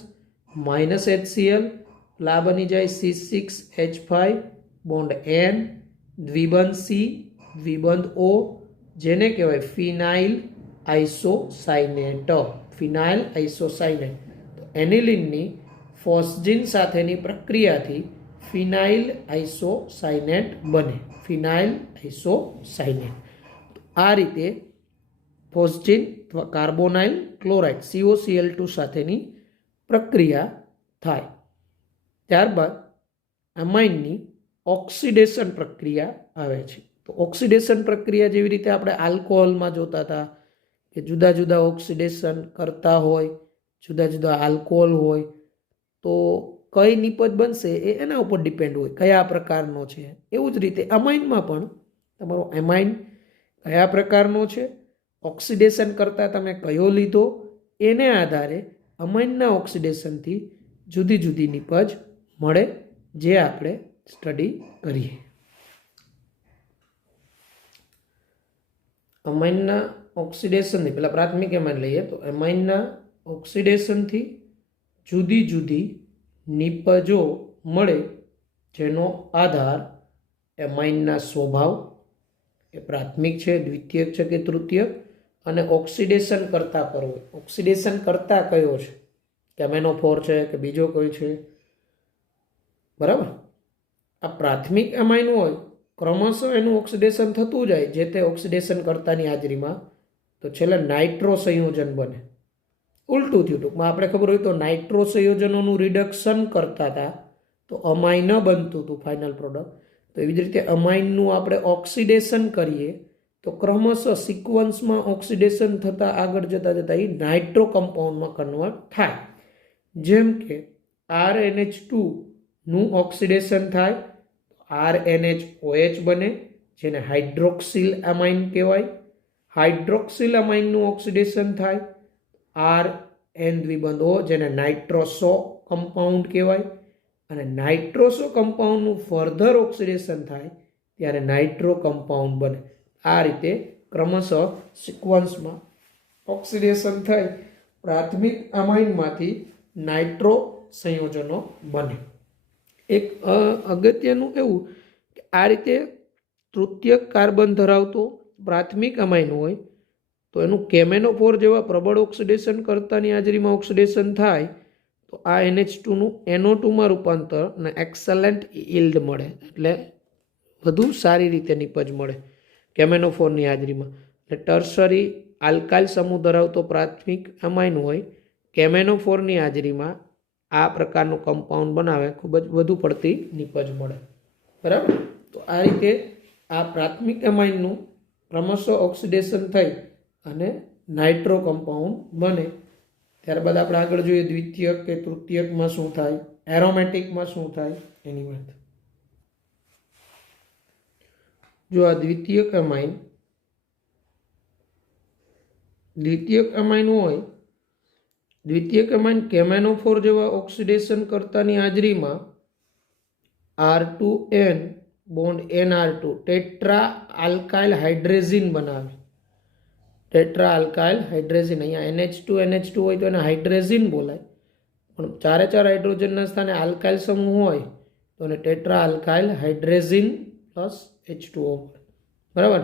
-HCl. આ બની જાય C6H5 બોન્ડ N, દ્વિબંધ C, દ્વિબંધ O, જેને કહેવાય ફિનાઇલ આઇસોસાયનેટ. ફિનાઇલ આઇસોસાયનેટ. તો એનિલિનની ફોસ્જીન સાથેની પ્રક્રિયાથી ફિનાઇલ આઇસોસાયનેટ બને, ફિનાઇલ આઇસોસાયનેટ. આ રીતે ફોસ્જીન અથવા કાર્બોનાઇલ ક્લોરાઇડ COCl2 સાથેની પ્રક્રિયા થાય. ત્યારબાદ એમાઇનની ઓક્સિડેશન પ્રક્રિયા આવે છે. તો ઓક્સિડેશન પ્રક્રિયા જેવી રીતે આપણે આલ્કોહોલમાં જોતા હતા કે જુદા જુદા ઓક્સિડેશન કરતા હોય, જુદા જુદા આલ્કોહોલ હોય, તો કઈ નિપજ બનશે એ એના ઉપર ડિપેન્ડ હોય, કયા પ્રકારનો છે. એવું જ રીતે એમાઇનમાં પણ તમારો એમાઇન કયા પ્રકારનો છે, ઓક્સિડેશન કરતાં તમે કયો લીધો, એને આધારે એમાઇનના ઓક્સિડેશનથી જુદી જુદી નિપજ મળે, જે આપણે સ્ટડી કરીએ. એમાઇનના ઓક્સિડેશનથી પહેલાં પ્રાથમિક એમાઇન લઈએ, તો એમાઇનના ઓક્સિડેશનથી જુદી જુદી નિપજો મળે, જેનો આધાર એમાઇનના સ્વભાવ, એ પ્રાથમિક છે, દ્વિતીયક છે કે તૃતીયક, અને ઓક્સિડેશન કરતા પર હોય. ઓક્સિડેશન કરતા કયો છે, કેમેનોફોર છે કે બીજો કોઈ છે. બરાબર? આ પ્રાથમિક એમાઇન હોય, ક્રમશઃ એનું ઓક્સિડેશન થતું જાય જે તે ઓક્સિડેશન કરતાની હાજરીમાં, તો છેલ્લે નાઇટ્રો સંયોજન બને. ઉલટું થયું. ટૂંકમાં આપણે ખબર હોય તો નાઇટ્રો સંયોજનોનું રિડક્શન કરતા હતા તો અમાઇન બનતું હતું ફાઇનલ પ્રોડક્ટ. તો એવી જ રીતે અમાઇનનું આપણે ઓક્સિડેશન કરીએ તો ક્રમશઃ સિક્વન્સમાં ઓક્સિડેશન થતાં આગળ જતાં જતાં એ નાઇટ્રો કમ્પાઉન્ડમાં કન્વર્ટ થાય. જેમ કે RNH2નું ઓક્સિડેશન થાય RNHOH બને, જેને હાઇડ્રોક્સિલ અમાઇન કહેવાય. હાઇડ્રોક્સિલ અમાઇનનું ઓક્સિડેશન થાય RN દ્વિબંધ O, જેને નાઇટ્રોસો કમ્પાઉન્ડ કહેવાય. અને નાઇટ્રોસો કમ્પાઉન્ડનું ફર્ધર ઓક્સિડેશન થાય ત્યારે નાઇટ્રો કમ્પાઉન્ડ બને. આ રીતે ક્રમશઃ સિક્વન્સમાં ઓક્સિડેશન થઈ પ્રાથમિક અમાઇનમાંથી નાઇટ્રો સંયોજનો બને. એક અગત્યનું એવું કે આ રીતે તૃતીયક કાર્બન ધરાવતો પ્રાથમિક અમાઇન હોય તો એનું કેમેનોફોર જેવા પ્રબળ ઓક્સિડેશન કરતાની હાજરીમાં ઓક્સિડેશન થાય તો આ NH2નું NO2માં રૂપાંતર અને એક્સલન્ટ યીલ્ડ મળે, એટલે વધુ સારી રીતે નિપજ મળે કેમેનોફોરની હાજરીમાં. એટલે ટર્શરી આલ્કાઇલ સમૂહ ધરાવતો પ્રાથમિક અમાઇન હોય કેમેનોફોરની હાજરીમાં આ પ્રકારનું કમ્પાઉન્ડ બનાવે, ખૂબ જ વધુ પડતી નિપજ મળે. બરાબર. તો આ રીતે આ પ્રાથમિક અમાઇનનું ક્રમશઃ ઓક્સિડેશન થઈ અને નાઇટ્રો કમ્પાઉન્ડ બને. ત્યારબાદ આપણે આગળ જોઈએ દ્વિતીયક કે તૃતીયકમાં શું થાય, એરોમેટિકમાં શું થાય એની વાત. જો આ દ્વિતીયક અમાઇન હોય, દ્વિતીયક અમાઇન કેમેનોફોર જેવા ઓક્સિડેશન કરતાની હાજરીમાં R2N bond NR2 tetra alkyl હાઇડ્રેઝિન બનાવે. ટેટ્રા આલ્કાઇલ હાઇડ્રેઝિન, અહીંયા NH2 હોય તો એને હાઇડ્રેઝિન બોલાય, પણ ચારે ચાર હાઇડ્રોજનના સ્થાને આલ્કાઇલ સમૂહ હોય તો એને ટેટ્રા આલ્કાઇલ હાઇડ્રેઝિન પ્લસ H2O. બરાબર.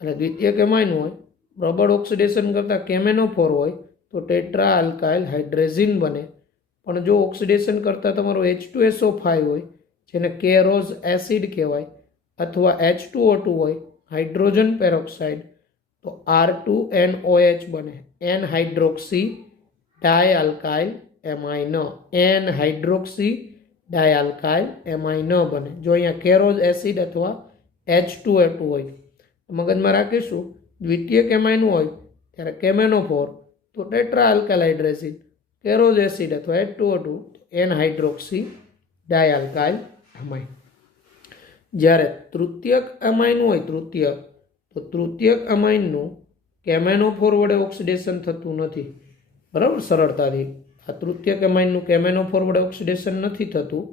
અને દ્વિતીયક અમાઇન હોય પ્રબળ ઓક્સિડેશન કરતાં કેમેનોફોર હોય તો ટેટ્રા આલ્કાઇલ હાઇડ્રેઝિન બને. પણ જો ઓક્સિડેશન કરતાં તમારો H2SO5 હોય જેને કેરોઝ એસિડ કહેવાય અથવા H2O2 હોય હાઇડ્રોજન પેરોક્સાઇડ તો R2NOH બને, N hydroxy dialkyl amine, N hydroxy dialkyl amine બને. જો અહીંયા કેરોઝ એસિડ અથવા H2O2 હોય. મગજમાં રાખીશું દ્વિતીયક એમાઇન હોય ત્યારે કેમેનોફોર તો ટેટ્રા આલ્કાઇલ હાઇડ્રેઝિન, કેરોઝ એસિડ અથવા H2O2 N હાઇડ્રોક્સી ડાયઆલ્કાઇલ અમાઇન. જ્યારે તૃતીયક અમાઇન હોય તો તૃતીયક અમાઇનનું કેમેનોફોર વડે ઓક્સિડેશન થતું નથી. બરાબર. સરળતાથી આ તૃતીયક અમાઇનનું કેમેનોફોર વડે ઓક્સિડેશન નથી થતું.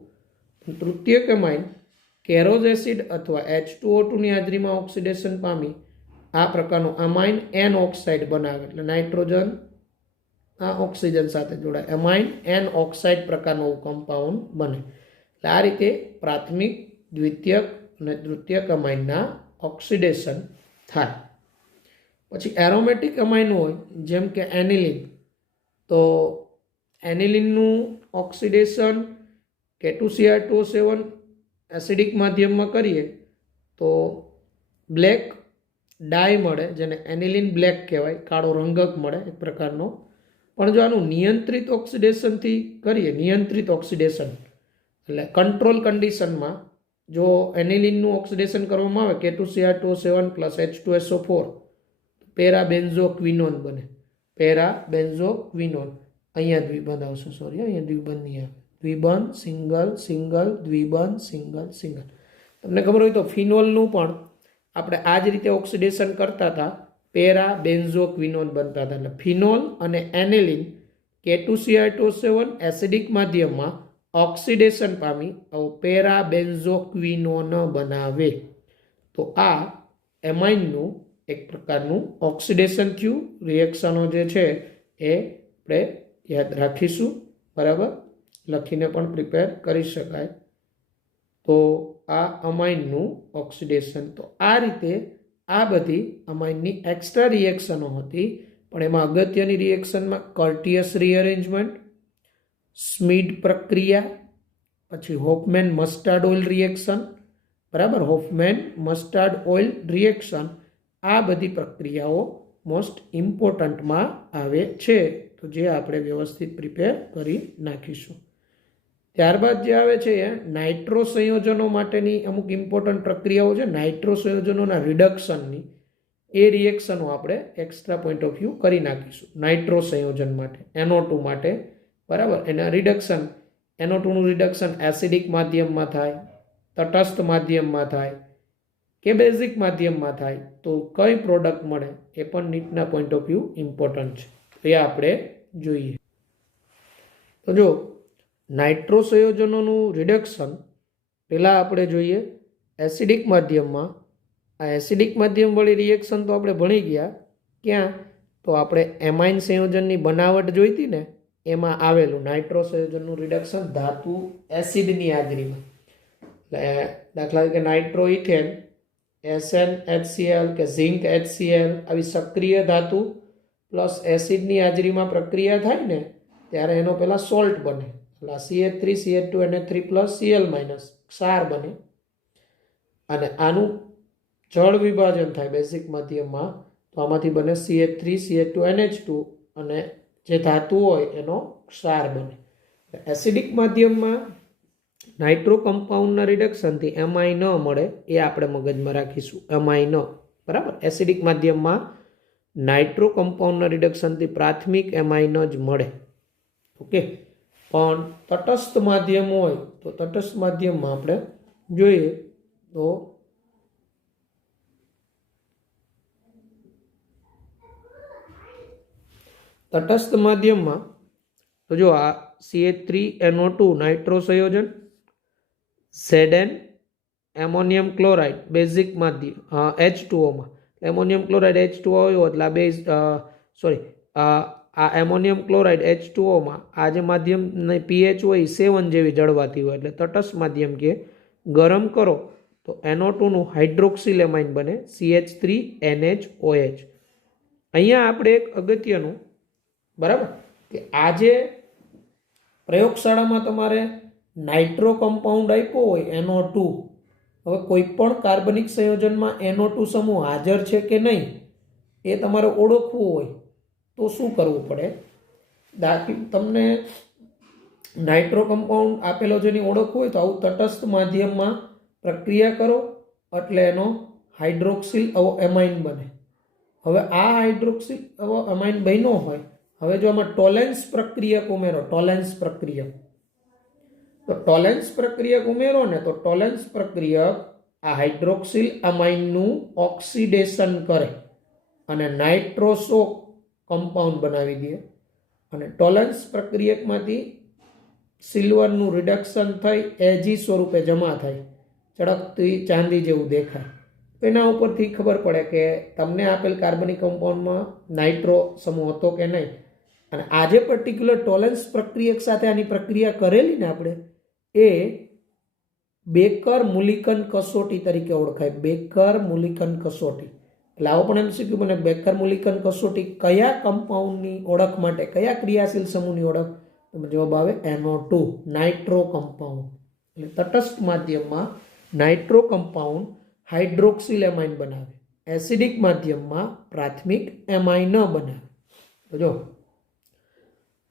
તૃતીયક અમાઇન કેરોઝ એસિડ અથવા H2O2ની હાજરીમાં ઓક્સિડેશન પામી આ પ્રકારનું અમાઇન N ઓક્સાઇડ બનાવે, એટલે નાઇટ્રોજન આ ઓક્સિજન સાથે જોડાય, અમાઇન N ઓક્સાઇડ પ્રકારનું કમ્પાઉન્ડ બને. એટલે આ રીતે પ્રાથમિક, દ્વિતીયક અને તૃતીયક અમાઇનના ઓક્સિડેશન થાય. પછી એરોમેટિક અમાઇન હોય જેમ કે એનિલિન, તો એનિલિનનું ઓક્સિડેશન K2Cr2O7 એસિડિક માધ્યમમાં કરીએ તો બ્લેક ડાય મળે, જેને એનિલિન બ્લેક કહેવાય, કાળો રંગક મળે એક પ્રકારનો. પણ જો આનું નિયંત્રિત ઓક્સિડેશનથી કરીએ, નિયંત્રિત ઓક્સિડેશન એટલે કંટ્રોલ કન્ડિશનમાં જો એનિલિનનું ઓક્સિડેશન કરવામાં આવે K2Cr2O7 પ્લસ H2SO4 પેરાબેન્ઝોક્વિનોન બને. પેરાબેન્ઝોક્વિનોન, અહીંયા દ્વિબંધ આવશે, સોરી અહીંયા દ્વિબંધ નહીં આવે, દ્વિબંધ સિંગલ સિંગલ દ્વિબંધ સિંગલ સિંગલ. તમને ખબર હોય તો ફિનોલનું પણ આપણે આ જ રીતે ઓક્સિડેશન કરતા હતા, પેરાબેન્ઝોક્વિનોન બનતા હતા. એટલે ફિનોલ અને એનિલિન K2Cr2O7 એસિડિક માધ્યમમાં ઓક્સિડેશન પામી પેરાબેન્ઝોક્વિનોન બનાવે. તો આ એમાઇનનું એક પ્રકારનું ઓક્સિડેશન થયું. રિએક્શનો જે છે એ આપણે યાદ રાખીશું. બરાબર. લખીને પણ પ્રિપેર કરી શકાય. તો આ અમાઇનનું ઓક્સિડેશન. તો આ રીતે આ બધી અમાઇનની એક્સ્ટ્રા રિએક્શનો હતી, પણ એમાં અગત્યની રિએક્શનમાં કર્ટિયસ રીઅરેન્જમેન્ટ, સ્મીડ પ્રક્રિયા, પછી હોફમેન મસ્ટાર્ડ ઓઇલ રિએક્શન. બરાબર. હોફમેન મસ્ટાર્ડ ઓઇલ રિએક્શન, આ બધી પ્રક્રિયાઓ મોસ્ટ ઇમ્પોર્ટન્ટમાં આવે છે તો જે આપણે વ્યવસ્થિત પ્રિપેર કરી નાખીશું. ત્યારબાદ જે આવે છે એ નાઇટ્રો સંયોજનો માટેની અમુક ઇમ્પોર્ટન્ટ પ્રક્રિયાઓ છે. નાઇટ્રો સંયોજનોના રિડક્શનની એ રિએક્શનો આપણે એક્સ્ટ્રા પોઈન્ટ ઓફ વ્યૂ કરી નાખીશું. નાઇટ્રો સંયોજન માટે NO2 માટે, બરાબર, એના રિડક્શન, NO2 નું રિડક્શન એસિડિક માધ્યમમાં થાય, તટસ્થ માધ્યમમાં થાય કે બેઝિક માધ્યમમાં થાય, તો કઈ પ્રોડક્ટ મળે એ પણ નીટના પોઈન્ટ ઓફ વ્યૂ ઇમ્પોર્ટન્ટ છે. એ આપણે જોઈએ. તો જો નાઇટ્રો સંયોજનોનું રિડક્શન પહેલાં આપણે જોઈએ એસિડિક માધ્યમમાં. આ એસિડિક માધ્યમ વળી રિએક્શન તો આપણે ભણી ગયા. ક્યાં? તો આપણે એમાઇન સંયોજનની બનાવટ જોઈતી ને, એમાં આવેલું નાઇટ્રો સંયોજનનું રિડક્શન ધાતુ એસિડની હાજરીમાં. એટલે દાખલા તરીકે નાઇટ્રો ઇથેન, SnHCl કે ઝિંક HCl આવી સક્રિય ધાતુ પ્લસ એસિડની હાજરીમાં પ્રક્રિયા થાય ને ત્યારે એનો પહેલાં સોલ્ટ બને. એટલે CH3 CH2 NH3 plus Cl minus ક્ષાર બને. અને આનું જળ વિભાજન થાય બેઝિક માધ્યમમાં, તો આમાંથી બને CH3 CH2 NH2 અને જે ધાતુ હોય એનો ક્ષાર બને. એસિડિક માધ્યમમાં નાઇટ્રો કમ્પાઉન્ડના રિડક્શનથી MI ન મળે એ આપણે મગજમાં રાખીશું. MI ન, બરાબર. એસિડિક માધ્યમમાં નાઇટ્રો કમ્પાઉન્ડના રિડક્શનથી પ્રાથમિક MI ન જ મળે. ઓકે. પણ તટસ્થ માધ્યમ હોય તો તટસ્થ માધ્યમમાં આપણે જોઈએ તો તટસ્થ માધ્યમમાં તો જો આ CH3NO2 નાઇટ્રો સંયોજન, Zn એમોનિયમ ક્લોરાઇડ બેઝિક માધ્યમ H2O માં એમોનિયમ ક્લોરાઇડ H2O હોય એટલે આ બેઝ આ એમોનિયમ ક્લોરાઇડ H2O માં આ જે માધ્યમની pH હોય 7 જેવી જળવાતી હોય એટલે તટસ્થ માધ્યમ કે ગરમ કરો તો NO2 નું હાઇડ્રોક્સિલ એમાઇન બને CH3NHOH. અહીંયા આપણે એક અગત્યનું, બરાબર, કે આજે પ્રયોગશાળામાં તમારે નાઇટ્રો કમ્પાઉન્ડ આપ્યો હોય NO2, હવે કોઈ પણ કાર્બનિક સંયોજનમાં NO2 સમૂહ હાજર છે કે નહીં એ તમારે ઓળખવું હોય તો શું કરવું પડે? તમને નાઇટ્રો કમ્પાઉન્ડ આપેલો જેની ઓળખવું હોય તો આવું તટસ્થ માધ્યમમાં પ્રક્રિયા કરો એટલે એનો હાઇડ્રોક્સિલ એમાઇન બને. હવે આ હાઇડ્રોક્સિલ એમાઇન બન્યો હોય, હવે જો આમાં ટોલેન્સ પ્રક્રિયક ઉમેરો, ટોલેન્સ પ્રક્રિયક, તો ટોલેન્સ પ્રક્રિયક ઉમેરો ને તો ટોલેન્સ પ્રક્રિયક આ હાઇડ્રોક્સિલ અમાઇનનું ઓક્સિડેશન કરે અને નાઇટ્રોસો કમ્પાઉન્ડ બનાવી દે. અને ટોલેન્સ પ્રક્રિયકમાંથી સિલ્વરનું રિડક્શન થઈ એજી સ્વરૂપે જમા થાય, ચળકતી ચાંદી જેવું દેખાય. એના ઉપરથી ખબર પડે કે તમને આપેલ કાર્બનિક કમ્પાઉન્ડમાં નાઇટ્રો સમૂહ હતો કે નહીં. અને આ જે પર્ટિક્યુલર ટોલેન્સ પ્રક્રિયક સાથે આની પ્રક્રિયા કરેલી ને આપણે, એ બેકર મુલિકન કસોટી તરીકે ઓળખાય. બેકર મુલિકન કસોટી એટલે આવો પણ MCQ બને, બેકર મુલિકન કસોટી કયા કમ્પાઉન્ડની ઓળખ માટે, કયા ક્રિયાશીલ સમૂહની ઓળખ? તો જવાબ આવે NO2, નાઇટ્રો કમ્પાઉન્ડ. એટલે તટસ્થ માધ્યમમાં નાઇટ્રો કમ્પાઉન્ડ હાઇડ્રોક્સિલ એમાઇન બનાવે, એસિડિક માધ્યમમાં પ્રાથમિક એમાઇન બનાવે. તો જો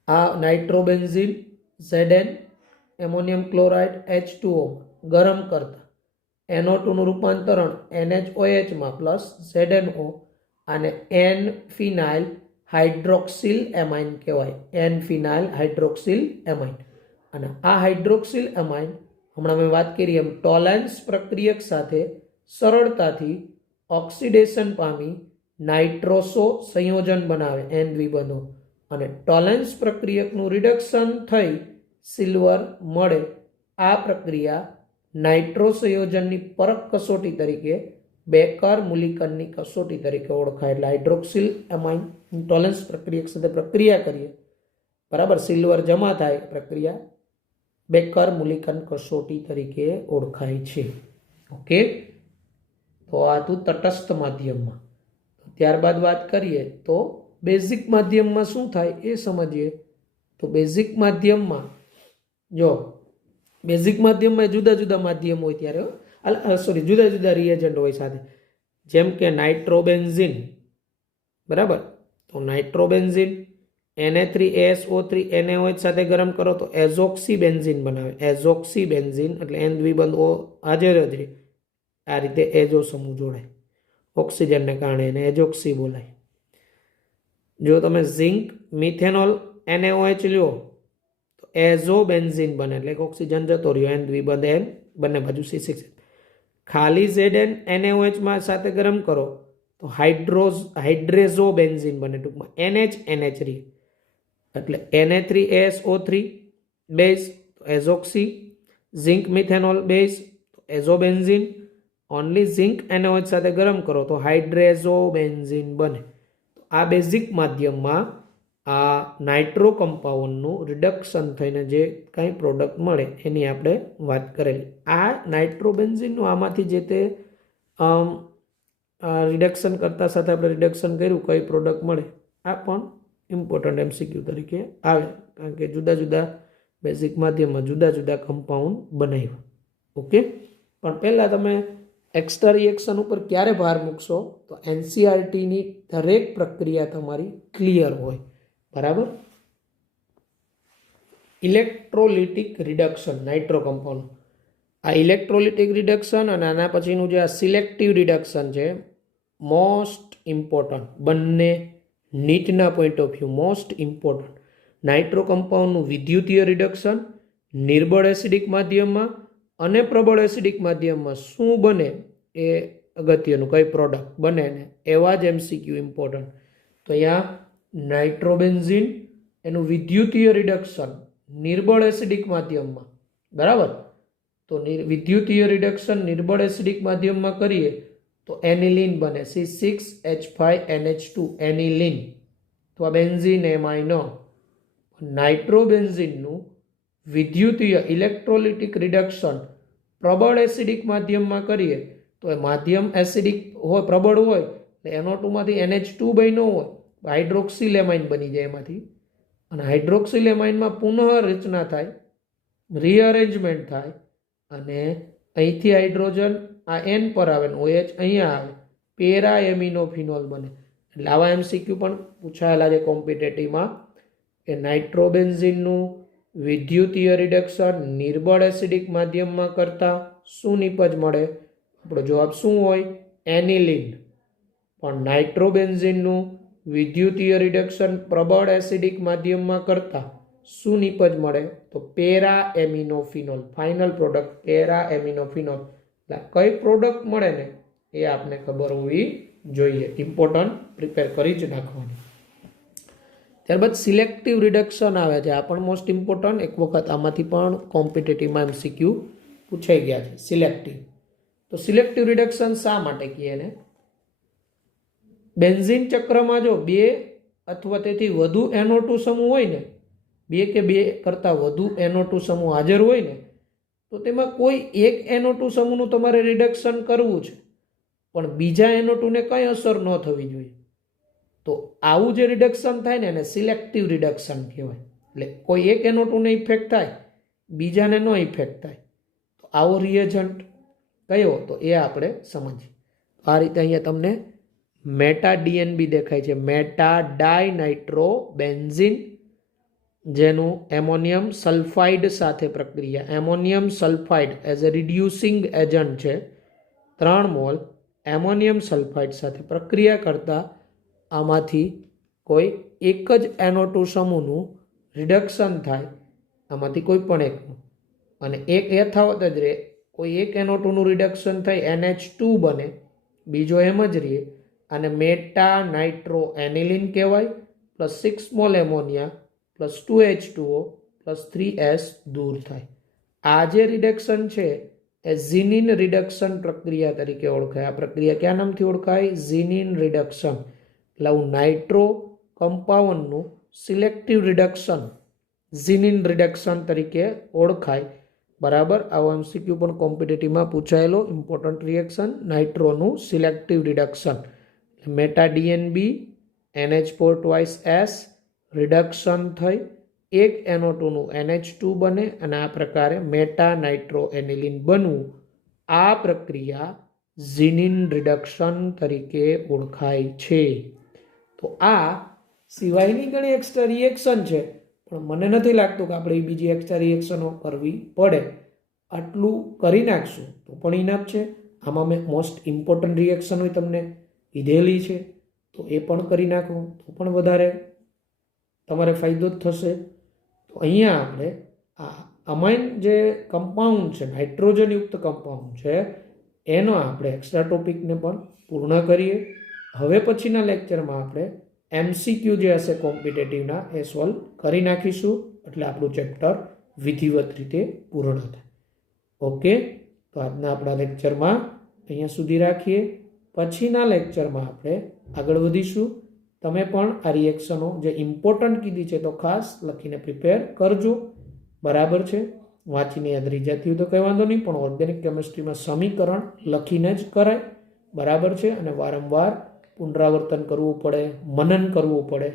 આ નાઇટ્રોબેન્ઝીન Zn એમોનિયમ ક્લોરાઇડ H2O ગરમ કરતા NO2 નું રૂપાંતરણ NHOH માં પ્લસ ZnO અને N ફિનાઇલ હાઇડ્રોક્સિલ એમાઇન કહેવાય. N ફિનાઇલ હાઇડ્રોક્સિલ એમાઇન. અને આ હાઇડ્રોક્સિલ એમાઇન હમણાં મેં વાત કરી એમ ટોલેન્સ પ્રક્રિયક સાથે સરળતાથી ઓક્સિડેશન પામી નાઇટ્રોસો સંયોજન બનાવે N દ્વિબંધો, અને ટોલેન્સ પ્રક્રિયકનું રિડક્શન થઈ સિલ્વર મળે. આ પ્રક્રિયા નાઇટ્રો સંયોજનની પરખ કસોટી તરીકે બેકર મુલિકનની કસોટી તરીકે ઓળખાય. એટલે હાઇડ્રોક્સિલ એમાઇન ટોલેન્સ પ્રક્રિયક સાથે પ્રક્રિયા કરીએ, બરાબર, સિલ્વર જમા થાય, પ્રક્રિયા બેકર મુલિકન કસોટી તરીકે ઓળખાય છે. ઓકે. તો આ તું તટસ્થ માધ્યમમાં. ત્યારબાદ વાત કરીએ તો બેઝિક માધ્યમમાં શું થાય એ સમજીએ. તો બેઝિક માધ્યમમાં જો બેઝિક માધ્યમમાં જુદા જુદા માધ્યમ હોય ત્યારે જુદા જુદા રિએજન્ટ હોય સાથે, જેમ કે નાઇટ્રોબેન્ઝીન, બરાબર. તો નાઇટ્રોબેન્ઝીન Na3ASO3 NaOH સાથે ગરમ કરો તો એઝોક્સી બેન્ઝીન બનાવે. એઝોક્સી બેન્ઝીન એટલે N દ્વિબંધ O હાજર જ રહે. આ રીતે એજો સમૂહ જોડાય ઓક્સિજનને કારણે એને એજોક્સી બોલાય. જો તમે ઝિંક મિથેનોલ NaOH લ્યો તો એઝો બેન્ઝીન બને એટલે ઓક્સિજન જતો રહ્યો N દ્વિબંધ N બંને બાજુ C6. ખાલી Zn NaOH માં સાથે ગરમ કરો તો હાઇડ્રેઝો બેન્ઝીન બને, ટૂંકમાં NH રહે એટલે Na3ASO3 બેઝ તો એઝોક્સી, ઝિંક મિથેનોલ બેઝ તો એઝોબેન્ઝીન, ઓનલી ઝિંક NaOH સાથે ગરમ કરો તો હાઇડ્રેઝો બેન્ઝીન બને. તો આ બેઝિક માધ્યમમાં આ નાઇટ્રો કમ્પાઉન્ડનું રિડક્શન થઈને જે કાંઈ પ્રોડક્ટ મળે એની આપણે વાત કરેલી. આ નાઇટ્રોબેન્ઝીનનું આમાંથી જે તે રિડક્શન કરતા સાથે આપણે રિડક્શન કર્યું કઈ પ્રોડક્ટ મળે આ પણ ઇમ્પોર્ટન્ટ MCQ તરીકે આવે, કારણ કે જુદા જુદા બેઝિક માધ્યમમાં જુદા જુદા કમ્પાઉન્ડ બનાવ્યા. ઓકે, પણ પહેલાં તમે એક્સ્ટ્રા રિએક્શન ઉપર ક્યારે ભાર મૂકશો તો NCERTની દરેક પ્રક્રિયા તમારી ક્લિયર હોય. બરાબર. ઇલેક્ટ્રોલિટિક રિડક્શન નાઇટ્રો કમ્પાઉન્ડ, આ ઇલેક્ટ્રોલિટિક રિડક્શન અને આના પછીનું જે આ સિલેક્ટિવ રિડક્શન છે મોસ્ટ ઇમ્પોર્ટન્ટ, બંને નીટના point of view most important. Nitro કમ્પાઉન્ડનું વિદ્યુતીય રિડક્શન નિર્બળ એસિડિક માધ્યમમાં અને પ્રબળ એસિડિક માધ્યમમાં શું બને એ અગત્યનું, કઈ પ્રોડક્ટ બને ને એવા જ MCQ ઇમ્પોર્ટન્ટ. તો અહીંયા નાઇટ્રોબેન્ઝીન એનું વિદ્યુતીય રિડક્શન નિર્બળ એસિડિક માધ્યમમાં, બરાબર. તો વિદ્યુતીય રિડક્શન નિર્બળ એસિડિક માધ્યમમાં કરીએ તો એનિલિન બને C6H5NH2 એનિલિન. તો આ બેન્ઝીન એમાઇનો. નાઇટ્રોબેન્ઝીનનું વિદ્યુતીય ઇલેક્ટ્રોલિટિક રિડક્શન પ્રબળ એસિડિક માધ્યમમાં કરીએ તો એ માધ્યમ એસિડિક હોય, પ્રબળ હોય એટલે NO2 માંથી NH2 બન્યો હોય, હાઇડ્રોક્સિલેમાઇન બની જાય એમાંથી. અને હાઇડ્રોક્સિલેમાઇનમાં પુનઃ રચના થાય, રીઅરેન્જમેન્ટ થાય અને અહીંથી હાઇડ્રોજન આ N પર આવે ને OH અહીંયા આવે, પેરા એમિનોફિનોલ બને. એટલે આવા MCQ પણ પૂછાયેલા છે કોમ્પિટેટિવમાં કે નાઇટ્રોબેન્ઝીનનું વિદ્યુતીય રિડક્શન નિર્બળ એસિડિક માધ્યમમાં કરતા શું નિપજ મળે? આપણો જવાબ શું હોય? એનિલિન. પણ નાઇટ્રોબેન્ઝીનનું વિદ્યુતીય રિડક્શન પ્રબળ એસિડિક માધ્યમમાં કરતા શું નિપજ મળે? તો para aminophenol. Final product para aminophenol. કઈ પ્રોડક્ટ મળે ને એ આપને ખબર હોવી જોઈએ. ઇમ્પોર્ટન્ટ, પ્રિપેર કરી જ નાખવાની. ત્યારબાદ સિલેક્ટિવ રિડક્શન આવે છે, આ પણ મોસ્ટ ઇમ્પોર્ટન્ટ. એક વખત આમાંથી પણ કોમ્પિટેટિવમાં MCQ પૂછાઈ ગયા છે. સિલેક્ટિવ. તો સિલેક્ટિવ રિડક્શન શા માટે કહીએ ને? બેન્ઝીન ચક્રમાં જો 2 અથવા તેથી વધુ NO2 સમૂહ હોય ને, 2 કે 2 કરતાં વધુ NO2 સમૂહ હાજર હોય ને, તો તેમાં કોઈ એક NO2 સમૂહનું તમારે રિડક્શન કરવું છે, પણ બીજા NO2 ને કંઈ અસર ન થવી જોઈએ. તો આવું જે રિડક્શન થાય ને એને સિલેક્ટિવ રિડક્શન કહેવાય. એટલે કોઈ એક NO2 ને ઇફેક્ટ થાય, બીજાને ન ઇફેક્ટ થાય. તો આવો રિએજન્ટ કયો? તો એ આપણે સમજીએ. આ રીતે અહીંયા તમને મેટા DNB દેખાય છે, મેટા ડાયનાઇટ્રોબેન્ઝીન, જેનું એમોનિયમ સલ્ફાઇડ સાથે પ્રક્રિયા, ammonium sulphide as a reducing agent છે. 3 મોલ એમોનિયમ સલ્ફાઇડ સાથે પ્રક્રિયા કરતા આમાંથી કોઈ એક જ NO2 સમૂહનું રિડક્શન થાય, આમાંથી કોઈ પણ એકનું, અને એક યથાવત જ રહે. કોઈ એક NO2 નું રિડક્શન થઈ NH2 બને, બીજો એમ જ રહે, અને મેટા નાઇટ્રો એનિલિન કહેવાય. Plus 6 mall ammonia plus 2H2O plus 3S દૂર થાય. આ જે રિડક્શન છે એ ઝિનિન રિડક્શન પ્રક્રિયા તરીકે ઓળખાય. આ પ્રક્રિયા કયા નામથી ઓળખાય? Zinin reduction. એટલે નાઇટ્રો કમ્પાઉન્ડનું સિલેક્ટિવ રિડક્શન ઝિનિન રિડક્શન તરીકે ઓળખાય. બરાબર. આવો MCQ પણ કોમ્પિટેટિવમાં પૂછાયેલો ઇમ્પોર્ટન્ટ રિએક્શન, નાઇટ્રોનું selective reduction. Meta DNB NH4 twice S reduction થઈ એક NO2 નું NH2 બને અને આ પ્રકારે મેટા નાઇટ્રો એનિલિન બનવું. આ પ્રક્રિયા ઝિનિન રિડક્શન તરીકે ઓળખાય છે. તો આ સિવાયની ઘણી એક્સ્ટ્રા રિએક્શન છે, પણ મને નથી લાગતું કે આપણે બીજી એક્સ્ટ્રા રિએક્શનો કરવી પડે. આટલું કરી નાખશું તો પણ ઇનફ છે. આમાં મેં મોસ્ટ ઇમ્પોર્ટન્ટ રિએક્શન હોય તમને કીધેલી છે, તો એ પણ કરી નાખો તો પણ વધારે તમારે ફાયદો જ થશે. તો અહીંયા આપણે આ અમાઇન જે કમ્પાઉન્ડ છે, નાઇટ્રોજનયુક્ત કમ્પાઉન્ડ છે, એનો આપણે એક્સ્ટ્રા ટોપિકને પણ પૂર્ણ કરીએ. હવે પછીના લેક્ચરમાં આપણે MCQ જે હશે કોમ્પિટેટિવના એ સોલ્વ કરી નાખીશું, એટલે આપણું ચેપ્ટર વિધિવત રીતે પૂર્ણ થાય. ઓકે, તો આજના આપણા લેક્ચરમાં અહીંયા સુધી રાખીએ. પછીના લેક્ચરમાં આપણે આગળ વધીશું. તમે પણ આ રિએક્શનો જે ઇમ્પોર્ટન્ટ કીધી છે તો ખાસ લખીને પ્રિપેર કરજો. બરાબર છે, વાંચીને યાદ રહી જતી હોય તો કંઈ વાંધો નહીં, પણ ઓર્ગેનિક કેમિસ્ટ્રીમાં સમીકરણ લખીને જ કરાય. બરાબર છે, અને વારંવાર પુનરાવર્તન કરવું પડે, મનન કરવું પડે.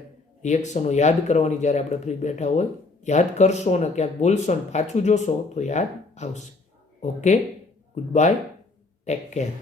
રિએક્શનો યાદ કરવાની જ્યારે આપણે ફ્રી બેઠા હોય યાદ કરશો અને ક્યાંક બોલશો ને પાછું જોશો તો યાદ આવશે. Okay, good bye, take care.